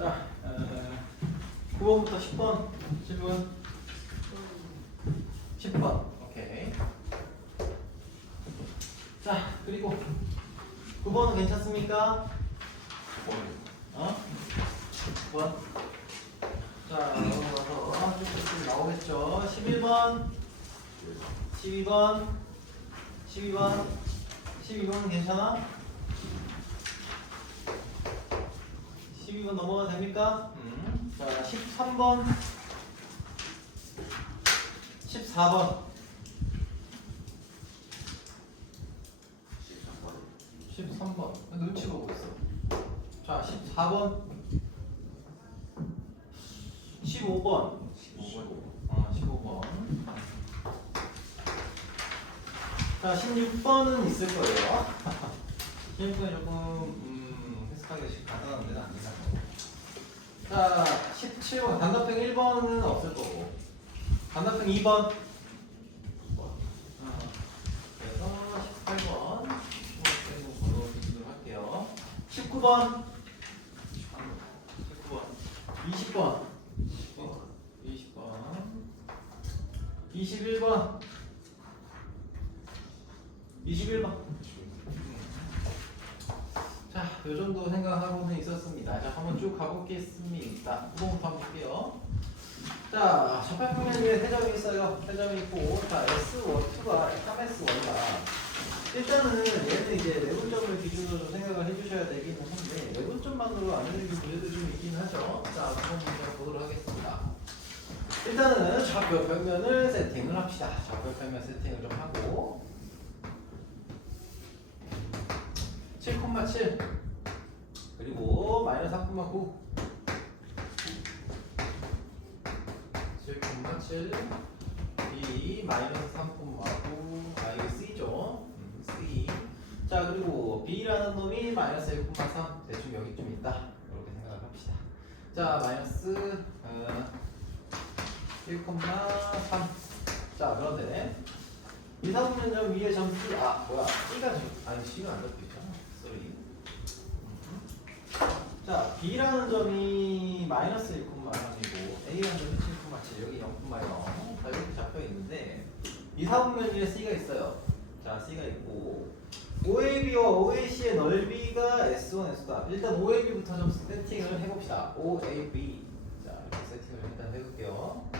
자, 9번부터 10번 질문. 10번. 오케이. 자, 그리고 9번은 괜찮습니까? 어? 9번. 자, 넘어가서 쭉쭉 나오겠죠. 11번, 12번, 12번, 12번은 괜찮아? 12번 넘어가도 됩니까? 자, 13번, 14번, 13번. 눈치 보고 있어. 자, 14번, 15번, 15번. 자, 16번은 있을 거예요. 16번이 조금 해석하기가 간단한 데는 아니다. 자, 17번 단답형 1번은 없을 거고, 단답형 2번. 그래서 18번 빼고 기준으로 할게요. 19번, 20번, 21번, 21번. 자, 요 정도 생각하고는 있었습니다. 자, 한번 쭉 가보겠습니다. 9번부터 한번 볼게요. 자, 접합평면에 세 점이 있어요. 세 점이 있고, 자, S2가 3S1이다. 일단은 얘는 이제 내분점을 기준으로 생각을 해주셔야 되기는 한데, 내분점만으로 안 되는 문제도 좀 있긴 하죠. 자, 9번 문제 보도록 하겠습니다. 일단은 좌표평면을 세팅을 합시다. 좌표평면 세팅을 좀 하고, 7,7 그리고 마이너스 3,9 7,7 B 마이너스 3,9 이게 C죠. C. 자, 그리고 B라는 놈이 마이너스 1,3 대충 여기쯤 있다. 이렇게 생각을 합시다. 자, 마이너스 1,3. 자, 그런데 이사분면점 위에 점 C, 뭐야, C가 아니 C가 안 적혀있잖아. 쏘리. 자, B라는 점이 마이너스 1,3이고 A라는 점이 7,7, 여기 0,0. 자, 이렇게 잡혀있는데 이사분면 위에 C가 있어요. 자, C가 있고 OAB와 OAC의 넓이가 S1, S2. 일단 OAB부터 좀 세팅을 해봅시다. OAB. 자, 이렇게 세팅을 일단 해볼게요.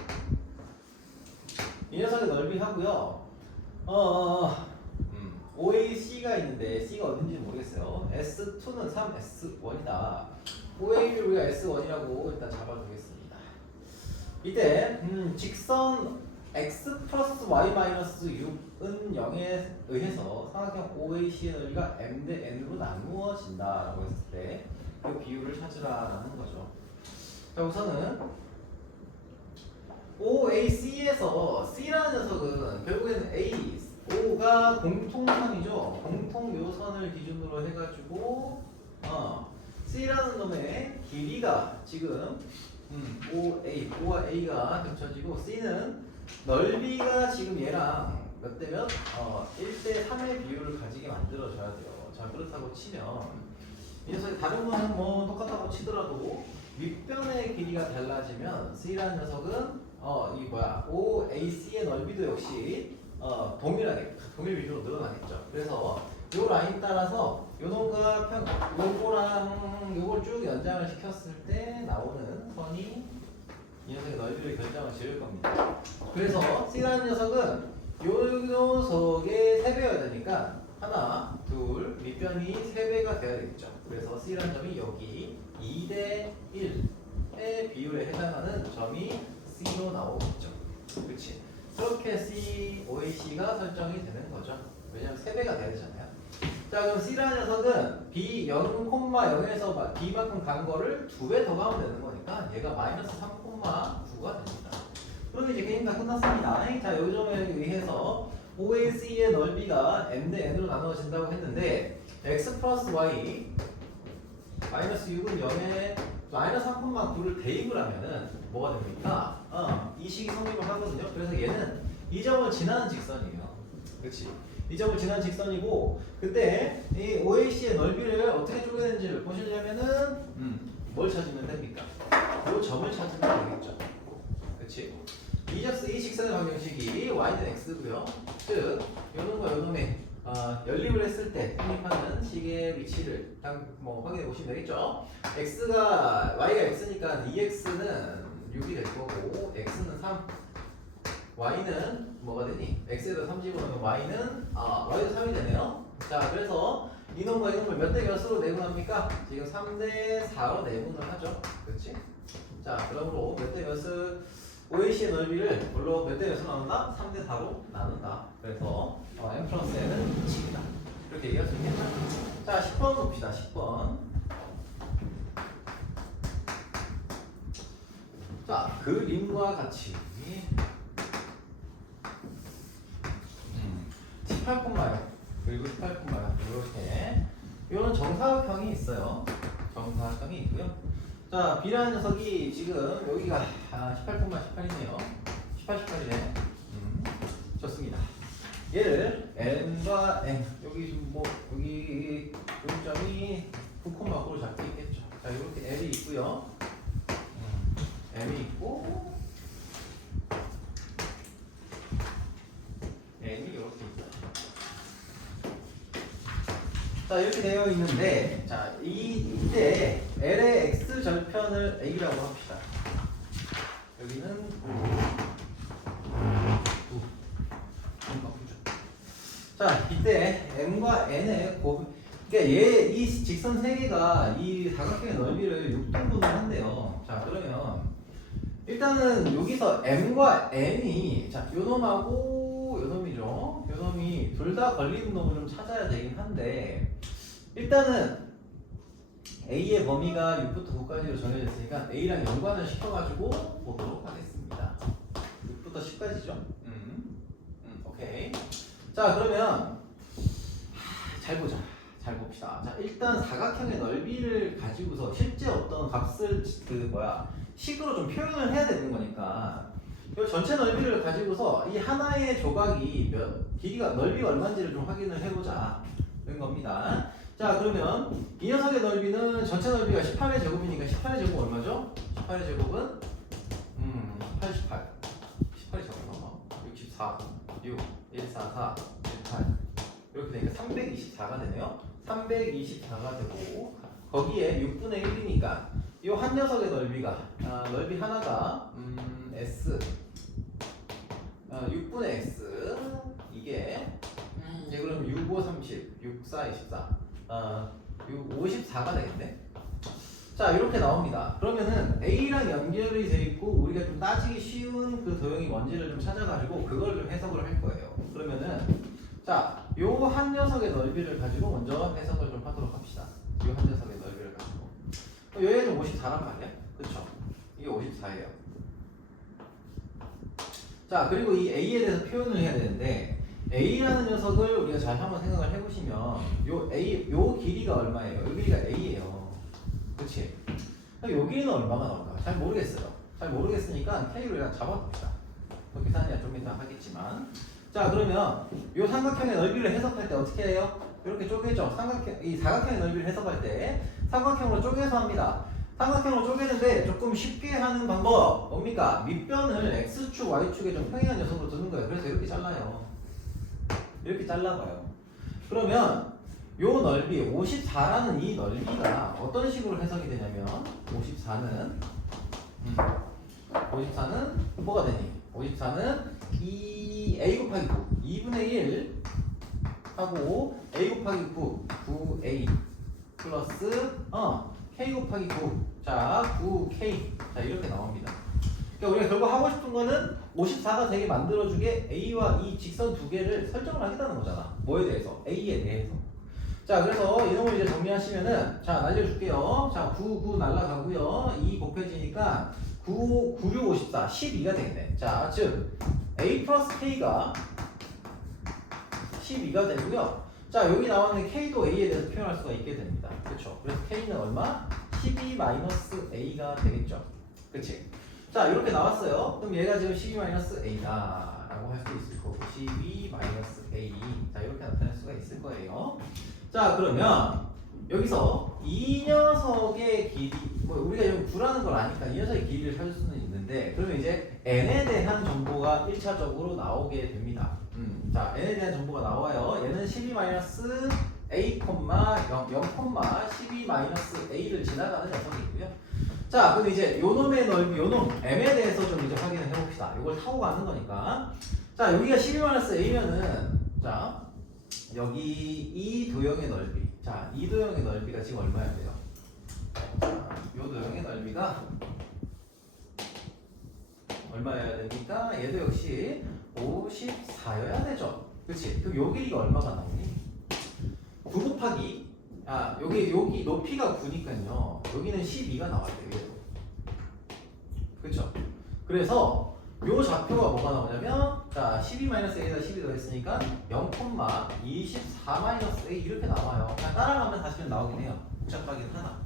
이 녀석의 넓이 하고요. OAC가 있는데 C가 어딘지 모르겠어요. S2는 3S1이다. OAB를 우리가 S1이라고 일단 잡아두겠습니다. 이때 직선 X 플러스 Y 마이너스 6은 0에 의해서 삼각형 OAC의 넓이가 M 대 N으로 나누어진다라고 했을 때 그 비율을 찾으라는 거죠. 자, 우선은 OAC에서 C라는 녀석은 결국에는 A, O가 공통선이죠. 공통요선을 기준으로 해가지고 C라는 놈의 길이가 지금 O와 A가 겹쳐지고 C는 넓이가 지금 얘랑 몇 대면 1대 3의 비율을 가지게 만들어줘야 돼요. 자, 그렇다고 치면 이 녀석이 다른 거는 뭐 똑같다고 치더라도 윗변의 길이가 달라지면 C라는 녀석은 OAC의 넓이도 역시 동일 비율로 늘어나겠죠. 그래서 요 라인 따라서 요놈과 요거랑 요걸 쭉 연장을 시켰을 때 나오는 선이 이 녀석의 넓이를 결정을 지을 겁니다. 그래서 C라는 녀석은 요 녀석의 3배여야 되니까 하나, 둘, 밑변이 3배가 돼야 되겠죠. 그래서 C라는 점이 여기 2대 1의 비율에 해당하는 점이 C로 나오겠죠. 그렇지? 그렇게 OAC가 설정이 되는 거죠. 왜냐면 3배가 돼야 되잖아요. 자, 그럼 C라는 녀석은 B 0,0에서 B만큼 간 거를 2배 더 가면 되는 거니까 얘가 마이너스 3,9가 됩니다. 그럼 이제 게임 다 끝났습니다. 자, 요 점에 의해서 OAC의 넓이가 M 대 N으로 나누어진다고 했는데 X 플러스 Y 마이너스 6은 0에 마이너스 3,9를 대입을 하면은 뭐가 됩니까? 이 식이 성립을 하거든요. 그래서 얘는 이 점을 지나는 직선이에요. 그렇지? 이 점을 지나는 직선이고 그때 이 OAC의 넓이를 어떻게 쪼개는지를 보시려면은 뭘 찾으면 됩니까? 요 점을 찾으면 되겠죠. 그치? 이 직선의 방정식이 y는 x고요. 즉 요놈과 요놈의 연립을 했을 때 성립하는 식의 위치를 뭐 확인해 보시면 되겠죠. y가 x니까 2x는 6이 될 거고 x는 3, y는 뭐가 되니? x에다 3 집어넣으면 y도 3이 되네요. 자, 그래서 이놈과 이놈을 몇 대 몇으로 내분합니까? 지금 3대 4로 내분을 하죠. 그렇지? 자, 그러므로 몇 대 몇을 OAC의 넓이를 물론 몇 대 몇으로 나눈다? 3대 4로 나눈다. 그래서 m 플러스 n은 2다. 이렇게 얘기할 수 있겠죠? 자, 10번 봅시다. 10번. 자, 그림과 같이 18콤마요. 그리고 18콤마요. 이렇게 이런 정사각형이 있어요. 정사각형이 있고요. 자, B라는 녀석이 지금 여기가 18,18이네요. 18, 18이네. 좋습니다. 얘를 n과 n 여기 지금 뭐 여기 요점이 9,9로 잡혀 있겠죠. 자, 이렇게 L이 있고요. M이 있고 N이 이렇게 있어요. 자, 이렇게 되어 있는데, 자, 이때 L의 x 절편을 A라고 합시다. 여기는 9. 자, 이때 M과 N의 그러니까 이 직선 세 개가 이 사각형의 넓이를 6등분을 한대요. 자, 그러면 일단은 여기서 M과 N이 자, 요놈하고 요놈이죠. 요놈이 둘 다 걸리는 놈을 좀 찾아야 되긴 한데 일단은 A의 범위가 6부터 9까지로 정해졌으니까 A랑 연관을 시켜가지고 보도록 하겠습니다. 6부터 10까지죠. 오케이. 자, 그러면 잘 보자. 잘 봅시다. 자, 일단 사각형의 넓이를 가지고서 실제 어떤 값을 식으로 좀 표현을 해야 되는 거니까 이 전체 넓이를 가지고서 이 하나의 조각이 길이가 넓이가 얼마인지를 좀 확인을 해보자 는 겁니다. 자, 그러면 이 녀석의 넓이는 전체 넓이가 18의 제곱이니까 18의 제곱 얼마죠? 18의 제곱은 18, 18의 제곱 64, 6, 1, 4, 4, 1, 8 이렇게 되니까 324가 되네요. 324가 되고 거기에 6분의 1이니까 이 한 녀석의 넓이가 넓이 하나가 S 6분의 S 이게 그럼 6, 5, 30, 6, 4, 24 54가 되겠네. 자, 이렇게 나옵니다. 그러면은 A랑 연결이 돼 있고 우리가 좀 따지기 쉬운 그 도형이 뭔지를 좀 찾아가지고 그걸 좀 해석을 할 거예요. 그러면은 자, 요 한 녀석의 넓이를 가지고 먼저 해석을 좀 하도록 합시다. 요 한 녀석의 넓이를 가지고 얘는 54란 말이야. 그쵸? 이게 54예요. 자, 그리고 이 A에 대해서 표현을 해야 되는데 A라는 녀석을 우리가 잘 한번 생각을 해보시면 요 길이가 얼마예요? 요 길이가 A예요. 그치? 요 길이는 얼마가 나올까? 잘 모르겠어요. 잘 모르겠으니까 K로 그냥 잡아봅시다. 계산이야 좀 이따 하겠지만. 자, 그러면 요 삼각형의 넓이를 해석할 때 어떻게 해요? 이렇게 쪼개죠. 이 사각형의 넓이를 해석할 때 삼각형으로 쪼개서 합니다. 삼각형으로 쪼개는데 조금 쉽게 하는 방법 뭡니까? 밑변을 X축, Y축에 좀 평행한 녀석으로 두는 거예요. 그래서 이렇게 잘라요. 이렇게 잘라봐요. 그러면 요 넓이 54라는 이 넓이가 어떤 식으로 해석이 되냐면 54는 뭐가 되니? 54는 A 곱하기 9 2분의 1 하고 A 곱하기 9 9A 플러스 K 곱하기 9 자 9K 자 이렇게 나옵니다. 그러니까 우리가 결국 하고 싶은 거는 54가 되게 만들어주게 A와 이 직선 두 개를 설정을 하겠다는 거잖아. 뭐에 대해서? A에 대해서. 자, 그래서 이놈을 이제 정리하시면은 자 날려줄게요. 자 9, 9 날라가고요. 2 곱해지니까 9, 9, 6, 54 12가 되겠네. 자, 즉 A 플러스 K가 12가 되고요. 자, 여기 나오는 K도 A에 대해서 표현할 수가 있게 됩니다. 그렇죠? 그래서 K는 얼마? 12-A가 되겠죠. 그치? 자, 이렇게 나왔어요. 그럼 얘가 지금 12-A다 라고 할 수 있을 거고 12-A 자, 이렇게 나타낼 수가 있을 거예요. 자, 그러면 여기서 이 녀석 녀석의 길이 뭐 우리가 좀 구라는 걸 아니까 이 녀석의 길이를 찾을 수는 있는데 그러면 이제 n에 대한 정보가 1차적으로 나오게 됩니다. 자 n에 대한 정보가 나와요. 얘는 12-a, 0,12-a를 지나가는 녀석이고요. 자 그럼 이제 요놈의 넓이 요놈 m에 대해서 좀 이제 확인을 해봅시다. 이걸 타고 가는 거니까 자 여기가 12-a면은 자 여기 이 도형의 넓이 자 이 도형의 넓이가 지금 얼마야 돼요? 자, 요 도형의 넓이가 얼마여야 됩니까? 얘도 역시 54여야 되죠. 그치? 그럼 요 길이가 얼마가 나오니? 9 곱하기 여기 높이가 9니까요. 여기는 12가 나와야 돼요. 얘도. 그쵸? 그래서 요 좌표가 뭐가 나오냐면 자 12-a에다 12 더했으니까 0,24-a 이렇게 나와요. 그냥 따라가면 다시 나오긴 해요. 복잡하긴 하나.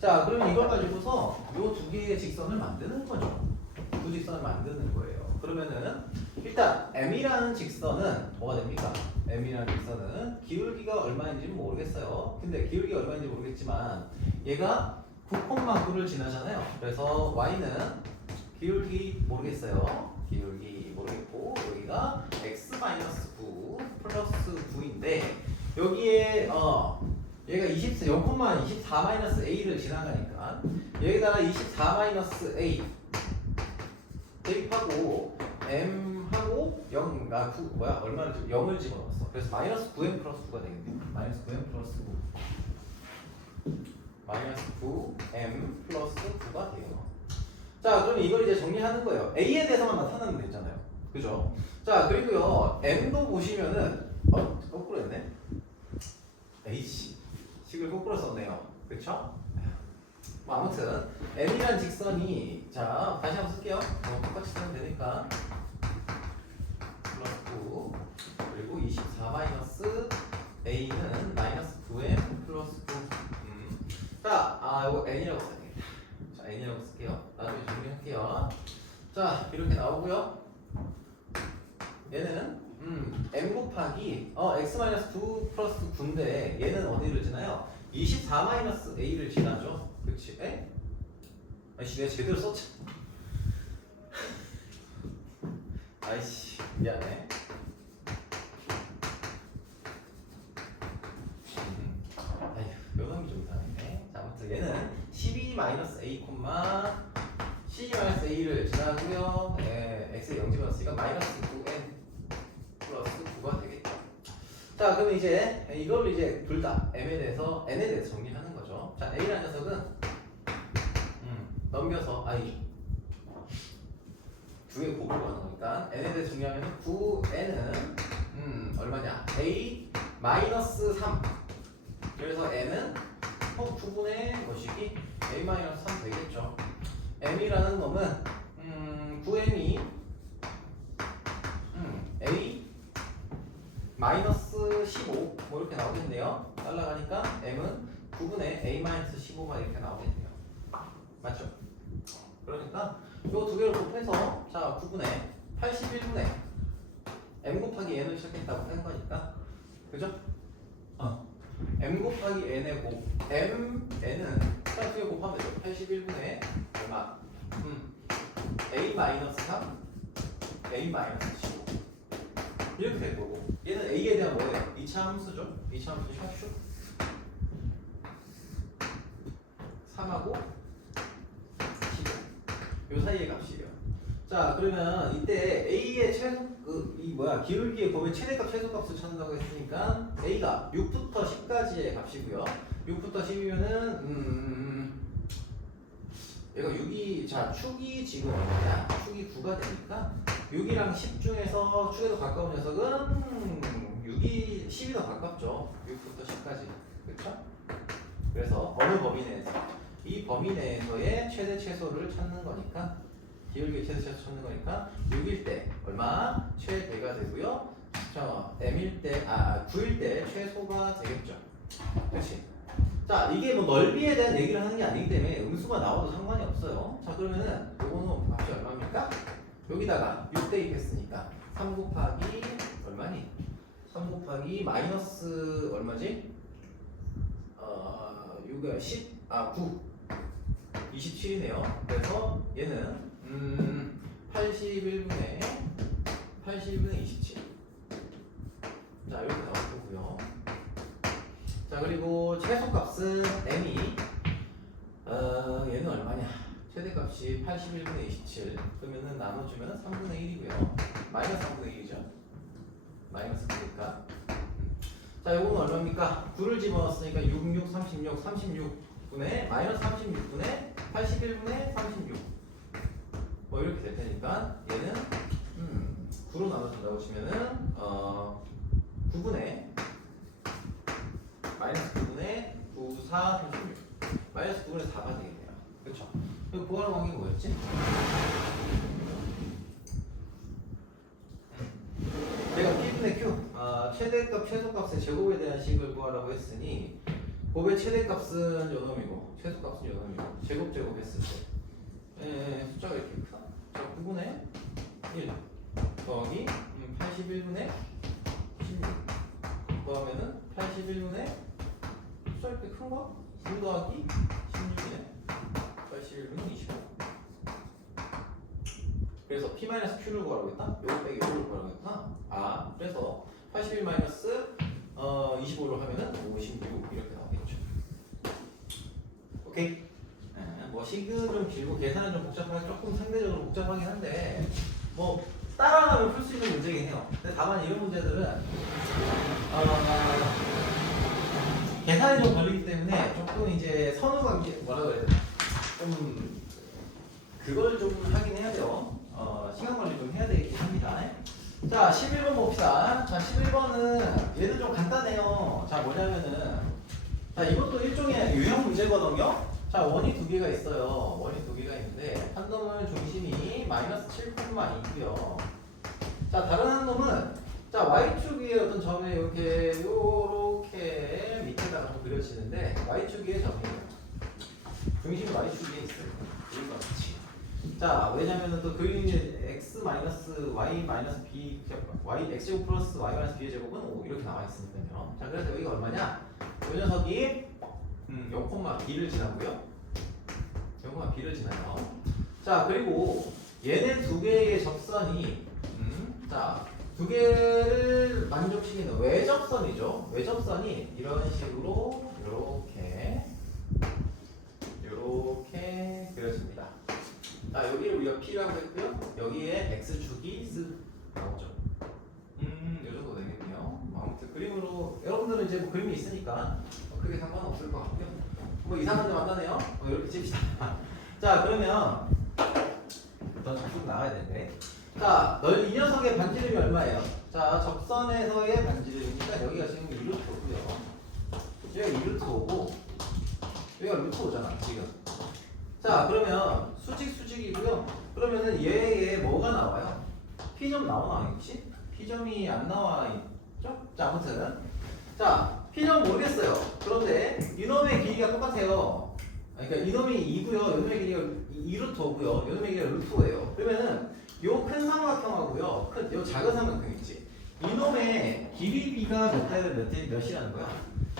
자 그러면 이걸 가지고서 요 두 개의 직선을 만드는 거죠. 두 직선을 만드는 거예요. 그러면은 일단 m이라는 직선은 뭐가 됩니까? m이라는 직선은 기울기가 얼마인지 모르겠어요. 근데 기울기가 얼마인지 모르겠지만 얘가 9,9를 지나잖아요. 그래서 y는 기울기 모르겠어요. 기울기 모르겠고 여기가 x-9 플러스 9인데 여기에 얘가 0,24-a를 지나가니까 여기다가 24-a 대입하고 m하고 0, 9 얼마를 0을 집어넣었어. 그래서 마이너스 9m 플러스 9가 되겠네요. 마이너스 9m 플러스 9 마이너스 9m 플러스 9가 돼요. 자 그럼 이걸 이제 정리하는 거예요. a에 대해서만 나타나면 되잖아요. 그죠? 자 그리고요 m도 보시면은 거꾸로 했네. h 식을 거꾸로 썼네요. 그쵸? 뭐 아무튼 m이란 직선이 자 다시 한번 쓸게요. 똑같이 쓰면 되니까 플러스 9 그리고 24-a는 마이너스 9m 플러스 9 자 이거 n이라고 써야겠다. 자 n이라고 쓸게요. 나중에 정리할게요. 자 이렇게 나오고요. 얘는 m 곱하기 x-9 플러스 9인데 얘는 어디를 지나요? 24-a를 지나죠. 그치? 에? 아이씨 내가 제대로 썼지. 아이씨 미안해. 아휴 요놈이 좀 이상하네. 자 아무튼 얘는 12-a, 12-a를 지나고요. x에 0 집어넣었으니까 마이너스 9n 플러스 9가 되겠죠. 자 그러면 이제 이걸 이제 둘 다 m에 대해서 n에 대해서 정리하는 거죠. 자 a라는 녀석은 넘겨서 두 개 곱으로 가는 거니까 n에 대해서 정리하면 9n은 얼마냐? a 마이너스 3 그래서 n은 9분의 것이기 a 마이너스 3 되겠죠. m이라는 놈은 9m이 a 마이너스 15 뭐 이렇게 나오겠네요. 날라가니까 m은 9분의 a 마이너스 15가 이렇게 나오겠네요. 맞죠? 그러니까 요 두 개를 곱해서 자 9분의 81분의 m 곱하기 n을 시작했다고 한 거니까 그죠? m 곱하기 n의 곱 n은 자 두 개 곱하면 되죠. 81분의 얼마? a 마이너스 3 a 마이너스 15 이렇게 될 거고 얘는 a에 대한 뭐예요? 2차 함수죠. 2차 함수 샵 3하고 15 요 사이의 값이에요. 자 그러면 이때 a의 기울기에 보면 최대값 최소값을 찾는다고 했으니까 a가 6부터 10까지의 값이고요. 6부터 10이면은 얘가 6이 축이 지금 얼마냐? 축이 9가 되니까 6이랑 10 중에서 축에도 가까운 녀석은 6이 10이 더 가깝죠. 6부터 10까지. 그렇죠? 그래서 어느 범위 내에서 이 범위 내에서의 최대 최소를 찾는 거니까 기울기의 최대 최소 찾는 거니까 6일 때 얼마? 최대가 되고요. 자, m일 때 9일 때 최소가 되겠죠. 그렇지? 자, 이게 뭐 넓이에 대한 얘기를 하는 게 아니기 때문에 음수가 나와도 상관이 없어요. 자, 그러면은 요거는 값이 얼마입니까? 여기다가 6 대입했으니까 3 곱하기 얼마니? 3 곱하기 마이너스 얼마지? 6은 10 9 27이네요. 그래서 얘는 81분의 27. 자, 이렇게 나올 거고요. 자, 그리고 최소값은 m이 얘는 얼마냐? 최대값이 81분의 27. 그러면은 나눠주면 3분의 1이고요. 마이너스 3분의 1이죠. 마이너스 9니까. 자, 요거는 얼마입니까? 9를 집어넣었으니까 66, 36, 36분의 마이너스 36분의 81분의 36. 뭐 이렇게 될 테니까 얘는 9로 나눠준다고 치면은 9분의 마이너스 9분의 9, 4, 36. 마이너스 9분의 4가 되겠네요. 그렇죠? 이거 구하는 관계가 뭐였지? 내가 P분의 Q 최대값, 최소값의 제곱에 대한 식을 구하라고 했으니 곱의 최대값은 요놈이고 최소값은 요놈이고 제곱 했을 때 숫자가 이렇게 크다. 자, 9분의 1 더하기 81분의 16 더하면은 81분의 숫자 이렇게 큰 거? 9 더하기 16이네. 81분의 25. 그래서 P-Q를 구하라고 했다? 요거 빼기 요거를 구하라고 했다? 그래서 81 마이너스 25로 하면은 56 이렇게 나오겠죠. 오케이? 뭐 식은 좀 길고 계산은 좀 복잡하게 조금 상대적으로 복잡하긴 한데 뭐 따라가면 풀 수 있는 문제긴 해요. 근데 다만 이런 문제들은 계산이 좀 걸리기 때문에 조금 이제 선후관계 뭐라 그래야 되나 좀 그걸 좀 하긴 해야 돼요. 시간 관리 좀 해야 되긴 합니다. 자, 11번 봅시다. 자, 11번은 얘도 좀 간단해요. 자, 뭐냐면은 자, 이것도 일종의 유형 문제거든요. 자, 원이 두 개가 있어요. 원이 두 개가 있는데 한 놈은 중심이 마이너스 7,2고요. 자, 다른 한 놈은 자, y축 위에 어떤 점에 이렇게 요렇게 밑에다가 좀 그려지는데 y축 위에 점이에요. 중심이 y축 위에 있어요. 이거 같이. 자, 왜냐면은 또 그림이 x 마이너스 y 마이너스 b y x제곱 플러스 y 마이너스 b의 제곱은 5 이렇게 나와 있으니까요. 자, 그래서 여기가 얼마냐? 이 녀석이 0,b를 지나고요. 0,b를 지나요. 자, 그리고 얘네 두 개의 접선이 자, 두 개를 만족시키는 외접선이죠. 외접선이 이런 식으로 이렇게 그려집니다. 자, 여기를 우리가 P라고 했고요. 여기에 X축이 나오죠. 요 정도 되겠네요. 아무튼 그림으로 여러분들은 이제 뭐 그림이 있으니까 크게 상관없을 것 같고요. 뭐 이상한 데 만나네요. 이렇게 칩시다. 자, 그러면 더 쭉 나가야 되는데. 자, 이 녀석의 반지름이 얼마예요? 자, 접선에서의 반지름이니까 여기가 지금 2루트고요. 여기가 2루트고 여기가 루트5잖아 지금. 자, 그러면 수직이고요. 그러면은 얘에 뭐가 나와요? P점 나오나 혹시? P점이 안 나와 있죠? 자, 아무튼 자, P점 모르겠어요. 그런데 이놈의 길이가 똑같아요. 그러니까 이놈이 2고요. 이놈의 길이가 2루트고요. 이놈의 길이가 루트예요. 그러면은 요 큰 삼각형하고요. 요 작은 삼각형 있지. 이놈의 길이비가 몇이라는 거야?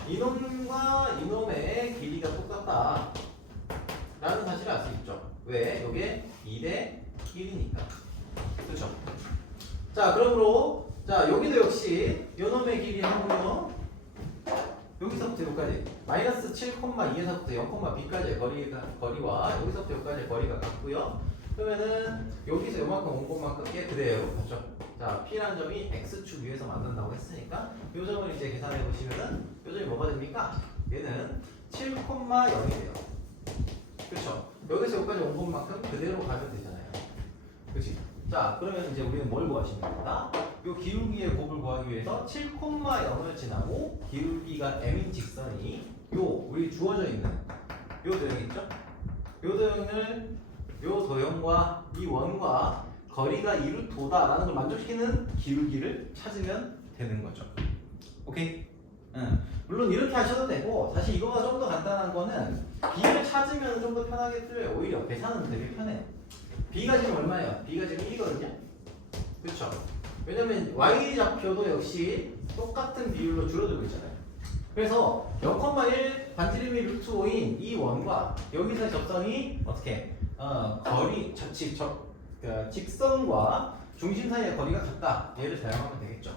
이놈과 이놈의 길이가 똑같다 라는 사실을 알 수 있죠. 왜? 요게 2대 1이니까. 그렇죠? 자, 그러므로 자, 여기도 역시 요놈의 길이 하고요. 여기서부터 여기까지 마이너스 7,2에서부터 0,b까지의 거리와 여기서부터 여기까지의 거리가 같고요. 그러면은 여기서 요만큼 온 것만큼 게 그대로 같죠. 자, P라는 점이 X축 위에서 만든다고 했으니까 요 점을 이제 계산해 보시면은 요 점이 뭐가 됩니까? 얘는 7,0이 돼요. 그렇죠? 여기서 여기까지 온 것만큼 그대로 가면 되잖아요. 그렇지? 자, 그러면 이제 우리는 뭘 구하시면 됩니다. 요 기울기의 곱을 구하기 위해서 7,0을 지나고 기울기가 m인 직선이 요 우리 주어져 있는 요 도형 있죠? 요 도형을 요 도형과 이 원과 거리가 2루트다라는 걸 만족시키는 기울기를 찾으면 되는 거죠. 오케이? 물론 이렇게 하셔도 되고 사실 이거가 좀 더 간단한 거는 b를 찾으면 좀 더 편하게 풀려요. 오히려 계산은 되게 편해요. b가 지금 얼마예요? b가 지금 1이거든요. 그렇죠? 왜냐면 y 좌표도 역시 똑같은 비율로 줄어들고 있잖아요. 그래서 0,1 반지름이 루트 5인 이 원과 여기서의 접선이 어떻게 거리 직선과 중심 사이의 거리가 같다. 얘를 사용하면 되겠죠.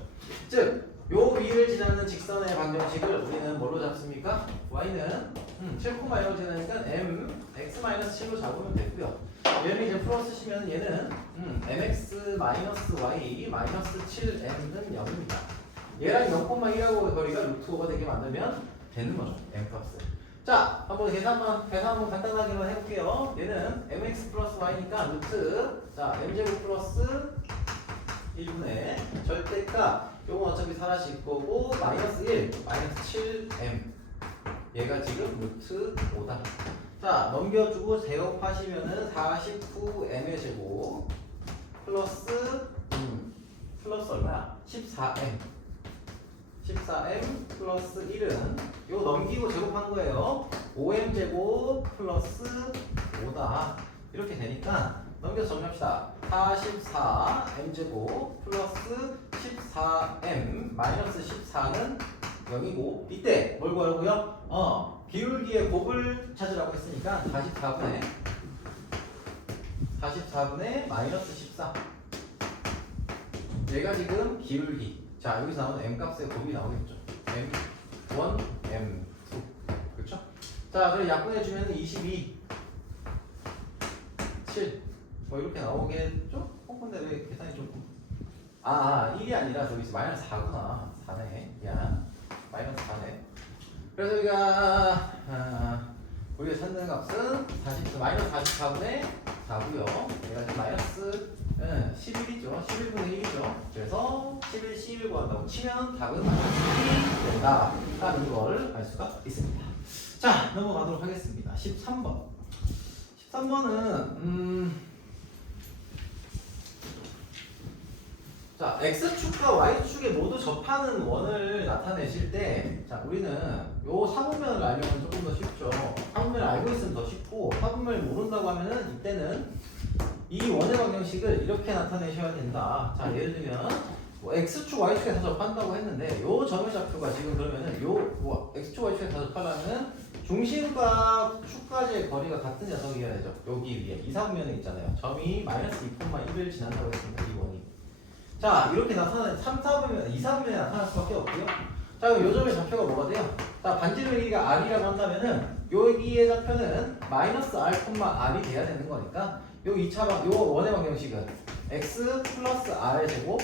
즉, 요 위를 지나는 직선의 방정식을 우리는 뭘로 잡습니까? y는 7,1로 지나니까 mx-7로 잡으면 되고요. 얘를 이제 풀어 쓰시면 얘는 mx-y 7m은 0입니다. 얘랑 0,1하고 거리가 루트 5가 되게 만들면 되는 거죠. m값을. 자, 한번 계산 한번 간단하게만 해볼게요. 얘는 mx 플러스 y니까 루트 자 m제곱 플러스 1분의 절대값 요건 어차피 사라질 거고 마이너스 1 마이너스 7m 얘가 지금 루트 5다. 자 넘겨주고 제곱하시면은 49m의 제곱 플러스 얼마야? 14m 플러스 1은 요 넘기고 제곱한 거예요. 5m 제곱 플러스 5다. 이렇게 되니까 넘겨서 정리합시다. 44m 제곱 플러스 14m 마이너스 14는 0이고 이때 뭘 구하라고요? 기울기의 곱을 찾으라고 했으니까 44분의 마이너스 14 얘가 지금 기울기. 자 여기서 나오는 m값의 곱이 나오겠죠. m1, m2 그렇죠? 자 그럼 약분해주면 22 7 뭐 이렇게 나오겠죠? 근데 왜 계산이 좀 1이 아니라 저기 있어 마이너스 4구나. 4네. 미안. 마이너스 4네. 그래서 우리가 찾는 값은 마이너스 44분의 4고요. 얘가 지금 마이너스 11이죠. 11분의 1이죠. 그래서 11 구한다고 치면 답은 마이너스 1이 된다. 라는 걸 알 수가 있습니다. 자, 넘어가도록 하겠습니다. 13번. 13번은 자, X축과 Y축에 모두 접하는 원을 나타내실 때, 자, 우리는 요 사분면을 알려면 조금 더 쉽죠. 사분면을 알고 있으면 더 쉽고, 사분면을 모른다고 하면은 이때는 이 원의 방정식을 이렇게 나타내셔야 된다. 자, 예를 들면 뭐 X축, Y축에 다 접한다고 했는데, 요 점의 좌표가 지금 그러면은 요 X축, Y축에 다 접하려면은 중심과 축까지의 거리가 같은 녀석이어야 되죠. 여기 위에 이 사분면에 있잖아요. 점이 마이너스 2,1을 지난다고 했습니다. 이 원이. 자 이렇게 나타나는 3, 4분면, 2, 4분면에 나타날 수밖에 없고요. 자 그럼 요 점의 좌표가 뭐가 돼요? 자 반지름 길이가 r이라고 한다면은 여기의 좌표는 마이너스 r, r이 돼야 되는 거니까 요 원의 방정식은 x 플러스 r의 제곱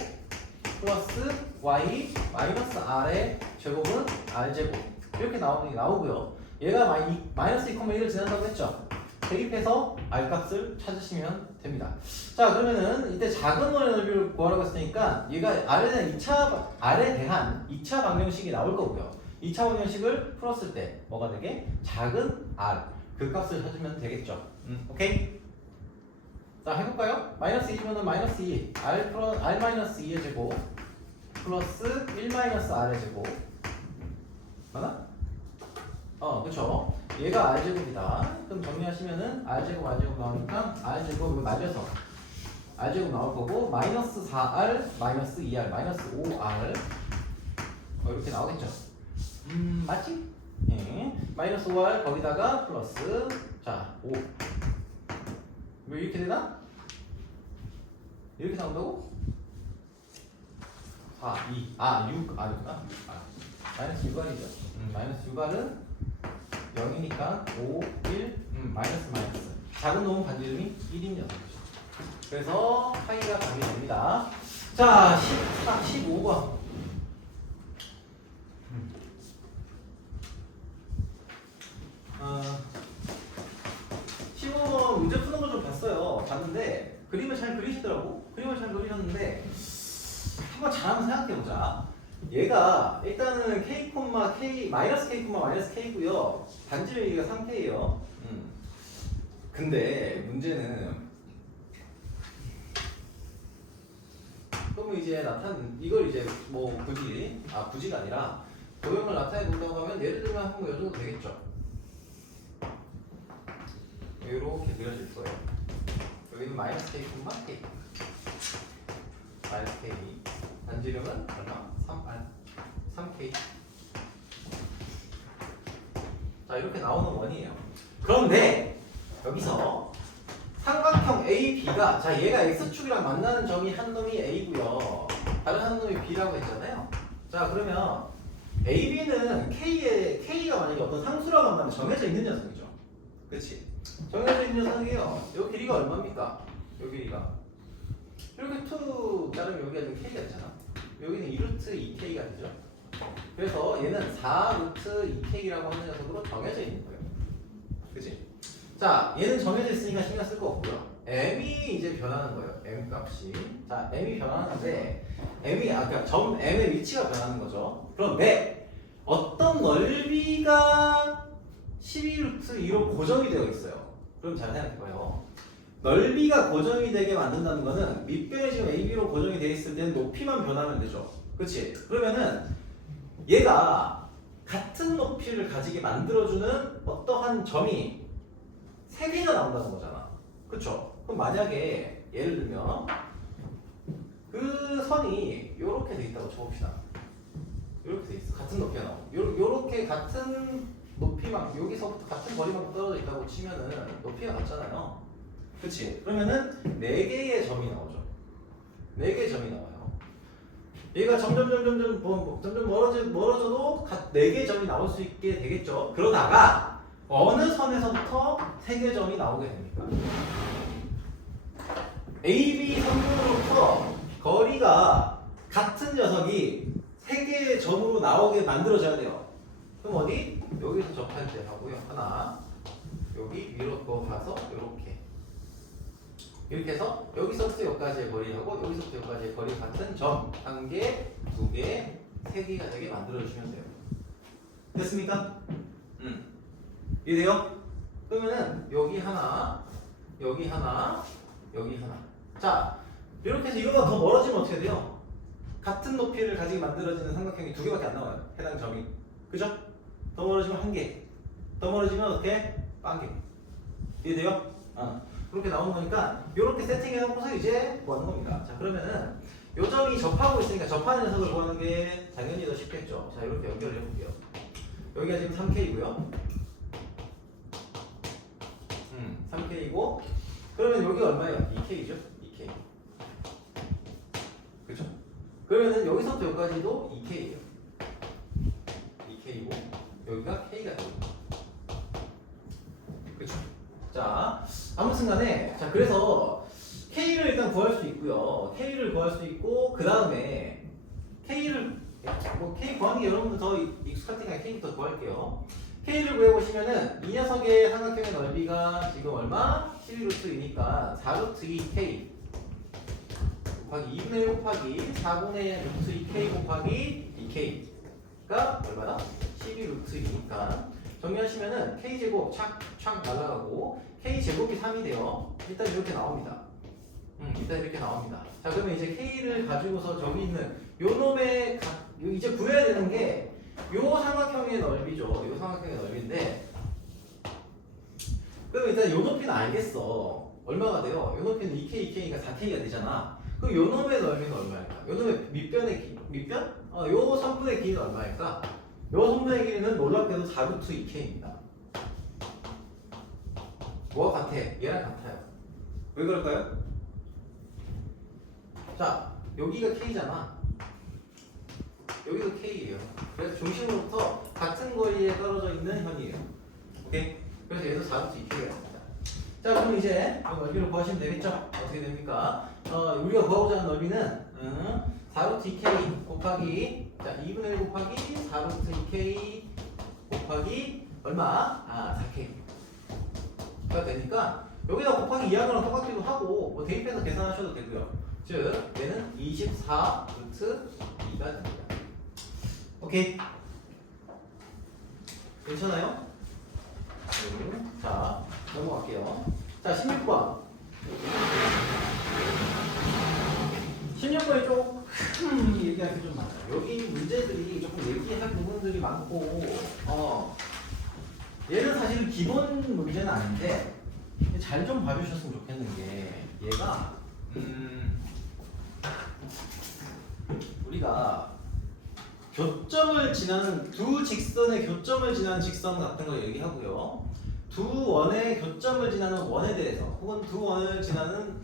플러스 y 마이너스 r의 제곱은 r제곱 이렇게 나오고요. 얘가 마이너스 2,1을 지난다고 했죠. 대입해서 r값을 찾으시면 됩니다. 자 그러면은 이때 작은 원의 넓이를 구하라고 했으니까 얘가 r에 대한 2차 방정식이 나올 거고요. 2차 방정식을 풀었을 때 뭐가 되게? 작은 r 그 값을 찾으면 되겠죠. 오케이? 자 해볼까요? 마이너스 2주면은 마이너스 2 r 마이너스 2의 제곱 플러스 1 마이너스 r의 제곱 맞나? 그쵸. 얘가 r제곱이다. 그럼 정리하시면은 r제곱 나오니까 r제곱 말려서 r제곱 나올 거고 마이너스 4r 마이너스 2r 마이너스 5r 이렇게 나오겠죠. 맞지? 예. 마이너스 5r 거기다가 플러스 자 5 왜 이렇게 되나? 이렇게 나온다고? 4, 2, 6 아니구나. 마이너스 6r이죠. 마이너스 6r은 0이니까 5, 1, 마이너스. 작은 놈은 반지름이 1인 녀석이죠. 그래서 파이가 답이 됩니다. 자, 15번. 15번 문제 푸는 걸 좀 봤는데 그림을 잘 그리시더라고. 그림을 잘 그리셨는데 한번 잘 한번 생각해보자. 얘가 일단은 k, 마이너스 k고요. 반지름 길이가 3k예요. 근데 문제는 그러면 이제 이걸 이제 뭐 굳이가 아니라 도형을 나타내 본다고 하면 예를 들면 한번 여줘도 되겠죠. 이렇게 그려질 거예요. 여기는 마이너스 k, 마이너스 k 반지름은 얼마? 3k 자, 이렇게 나오는 원이에요. 그런데 여기서 삼각형 AB가 자, 얘가 X축이랑 만나는 점이 한 놈이 A고요. 다른 한 놈이 B라고 했잖아요. 자, 그러면 AB는 K가 만약에 어떤 상수랑 만나면 정해져 있는 녀석이죠. 그치? 정해져 있는 녀석이에요. 요 길이가 얼마입니까? 요 길이가 이렇게 2 자르면 여기가 지금 K가 되잖아. 여기는 2루트 2K가 되죠. 그래서 얘는 4루트 2K라고 하는 녀석으로 정해져 있는 거예요. 그치? 자, 얘는 정해져 있으니까 신경 쓸 거 없고요. M이 이제 변하는 거예요. M 값이. 자, M이 변하는데 M이 아까 점 M의 위치가 변하는 거죠. 그런데 어떤 넓이가 12루트 2로 고정이 되어 있어요. 그럼 잘 생각해봐요. 넓이가 고정이 되게 만든다는 거는 밑변이 지금 AB로 고정이 되어 있을 때는 높이만 변하면 되죠. 그치? 그러면은 얘가 같은 높이를 가지게 만들어주는 어떠한 점이 3개가 나온다는 거잖아. 그쵸? 그럼 만약에 예를 들면 그 선이 이렇게 돼 있다고 쳐봅시다. 이렇게 돼 있어. 같은 높이가 나오고 요렇게 같은 높이만 여기서부터 같은 거리만 떨어져 있다고 치면은 높이가 같잖아요. 그치? 그러면은 4개의 점이 나오죠. 4개의 점이 나와요. 얘가 점점 멀어져도 4개의 점이 나올 수 있게 되겠죠. 그러다가 어느 선에서부터 3개의 점이 나오게 됩니까? AB 선분으로부터 거리가 같은 녀석이 3개의 점으로 나오게 만들어져야 돼요. 그럼 어디? 여기서 접할 때 하고요. 하나, 여기 위로 또 가서 이렇게 해서 여기서부터 여기까지의 거리하고 여기서부터 여기까지의 거리 같은 점 1개, 2개, 3개가 되게 만들어주시면 돼요. 됐습니까? 이해돼요? 그러면은 여기 하나, 여기 하나, 여기 하나. 자, 이렇게 해서 이거가 더 멀어지면 어떻게 돼요? 같은 높이를 가지게 만들어지는 삼각형이 2개밖에 안 나와요. 해당 점이. 그죠? 더 멀어지면 1개. 더 멀어지면 어떻게? 1개. 이해돼요? 그렇게 나오는 거니까 이렇게 세팅해놓고서 이제 구하는 겁니다. 자, 그러면은 요 점이 접하고 있으니까 접하는 녀석을 구하는 게 당연히 더 쉽겠죠. 자, 이렇게 연결을 해볼게요. 여기가 지금 3K고요. 3K고 그러면 여기가 얼마예요? 2K죠? 2K. 그죠? 그러면은 여기서부터 여기까지도 2K예요. 2K고 여기가 K가 됩니다. 그죠? 자, 아무튼 간에 자, 그래서 K를 일단 구할 수 있고요. K를 구할 수 있고 그 다음에 K를 K 구하는 게 여러분들 더 익숙할 테니까 K부터 구할게요. K를 구해보시면은 이 녀석의 삼각형의 넓이가 지금 얼마? 12루트이니까 4루트 2K 곱하기 2분의 1 곱하기 4분의 루트 2K 곱하기 2K가 얼마나? 12루트이니까 정리하시면은 K제곱 착 날아가고 K제곱이 3이 돼요. 일단 이렇게 나옵니다. 일단 이렇게 나옵니다. 자, 그러면 이제 K를 가지고서 저기 있는 요 놈의 이제 구해야 되는 게 요 삼각형의 넓이죠. 요 삼각형의 넓이인데 그럼 일단 요 높이는 알겠어. 얼마가 돼요? 요 높이는 2K, 2K니까 4K가 되잖아. 그럼 요 놈의 넓이는 얼마일까? 요 놈의 밑변의 밑변? 요 선분의 길이는 얼마일까? 요 선분의 길이는 놀랍게도 4루트 2K입니다. 뭐가 같아? 얘랑 같아요. 왜 그럴까요? 자, 여기가 K잖아. 여기도 K예요. 그래서 중심으로부터 같은 거리에 떨어져 있는 현이에요. 오케이? 그래서 얘도 4루트 2K가 됩니다. 자, 그럼 이제 이 넓이를 구하시면 되겠죠? 어떻게 됩니까? 우리가 구하고자 하는 넓이는 4루트 2K 곱하기 자 2분의 1 곱하기 4루트 2K 곱하기 얼마? 4K가 되니까 여기다 곱하기 2하는 거랑 똑같기도 하고 뭐 대입해서 계산하셔도 되고요. 즉 얘는 24루트 2가 됩니다. 오케이? 괜찮아요? 자, 넘어갈게요. 자, 16번. 16번이 조금 얘기할 게 좀 많아요. 여기 문제들이 조금 얘기할 부분들이 많고, 얘는 사실 기본 문제는 아닌데, 잘 좀 봐주셨으면 좋겠는 게, 얘가, 우리가 교점을 지나는 두 직선의 교점을 지나는 직선 같은 거 얘기하고요. 두 원의 교점을 지나는 원에 대해서 혹은 두 원을 지나는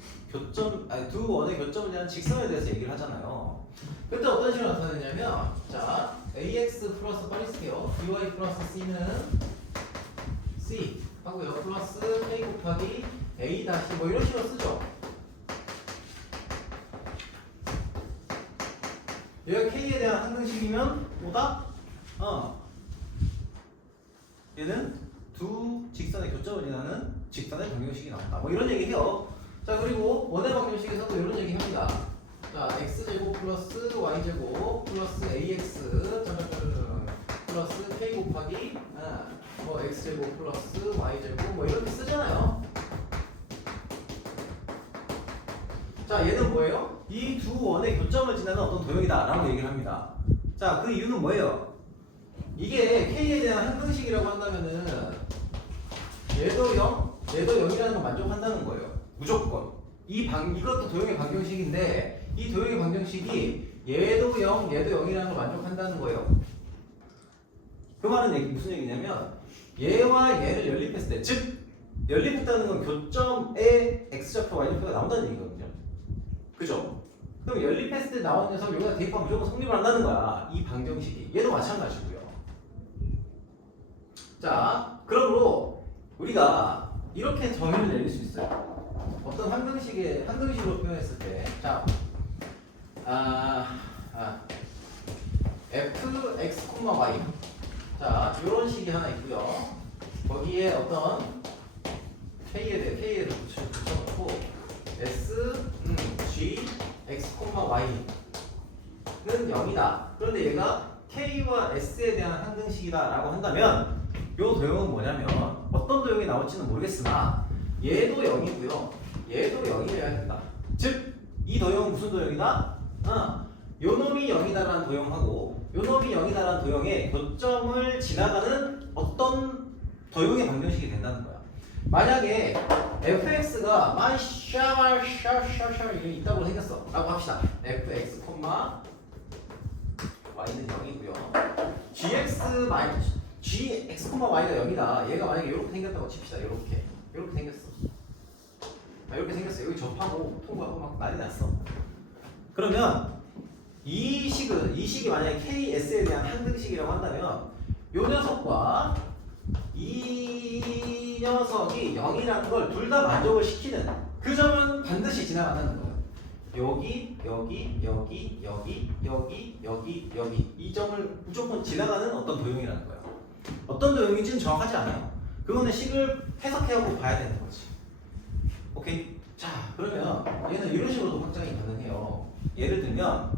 두 원의 교점을 지나는 직선에 대해서 얘기를 하잖아요. 그때 어떤 식으로 나타내냐면 자 ax 플러스 빨리 쓸게요. by 플러스 c는 c 하고요. 플러스 k 곱하기 a 다시 뭐 이런 식으로 쓰죠. 얘가 k에 대한 항등식이면 뭐다? 얘는 두 직선의 교점을 지나는 직선의 방정식이 나온다. 뭐 이런 얘기해요. 자 그리고 원의 방정식에서도 이런 얘기 합니다. 자 x제곱 플러스 y제곱 플러스 ax 플러스 k 곱하기 뭐 x제곱 플러스 y제곱 뭐 이렇게 쓰잖아요. 자 얘는 뭐예요? 이 두 원의 교점을 지나는 어떤 도형이다 라고 얘기를 합니다. 자 그 이유는 뭐예요? 이게 k에 대한 항등식이라고 한다면은 얘도 0, 얘도 0이라는 걸 만족한다는 거예요. 무조건. 이것도 도형의 방정식인데 이 도형의 방정식이 얘도 0, 얘도 0이라는 걸 만족한다는 거예요. 그 말은 무슨 얘기냐면 얘와 얘를 연립했을 때, 즉 연립했다는 건 교점에 x좌표, y좌표가 나온다는 얘기거든요. 그죠? 그럼 연립했을 때 나온 녀석 여기다 대입하면 무조건 성립을 한다는 거야. 이 방정식이. 얘도 마찬가지고요. 자, 그러므로 우리가 이렇게 정의를 내릴 수 있어요. 어떤 항등식으로 표현했을 때, 자, fx, y. 자, 이런 식이 하나 있고요. 거기에 어떤 k에 붙여놓고 s, g, x, y는 0이다. 그런데 얘가 k와 s에 대한 항등식이다라고 한다면 이 도형은 뭐냐면 어떤 도형이 나올지는 모르겠으나 얘도 0이고요. 얘도 0이어야 된다. 즉 이 도형은 무슨 도형이다? 요 놈이 0이다라는 도형하고 요 놈이 0이다라는 도형의 교점을 지나가는 어떤 도형의 방정식이 된다는 거야. 만약에 fx가 샤 이게 있다고 생겼어 라고 합시다. fx, y는 0이고요. gx, y가 0이다. 얘가 만약에 이렇게 생겼다고 칩시다. 이렇게 생겼어. 이렇게 생겼어. 여기 접하고 통과하고 막 난리 났어. 그러면 이 식이 만약에 ks에 대한 항등식이라고 한다면 요 녀석과 이 녀석이 0이라는 걸 둘 다 만족을 시키는 그 점은 반드시 지나간다는 거예요. 여기 이 점을 무조건 지나가는 어떤 도형이라는 거예요. 어떤 도형인지는 정확하지 않아요. 그거는 식을 해석해보고 봐야 되는 거지. 오케이? 자, 그러면 얘는 이런 식으로도 확장이 가능해요. 예를 들면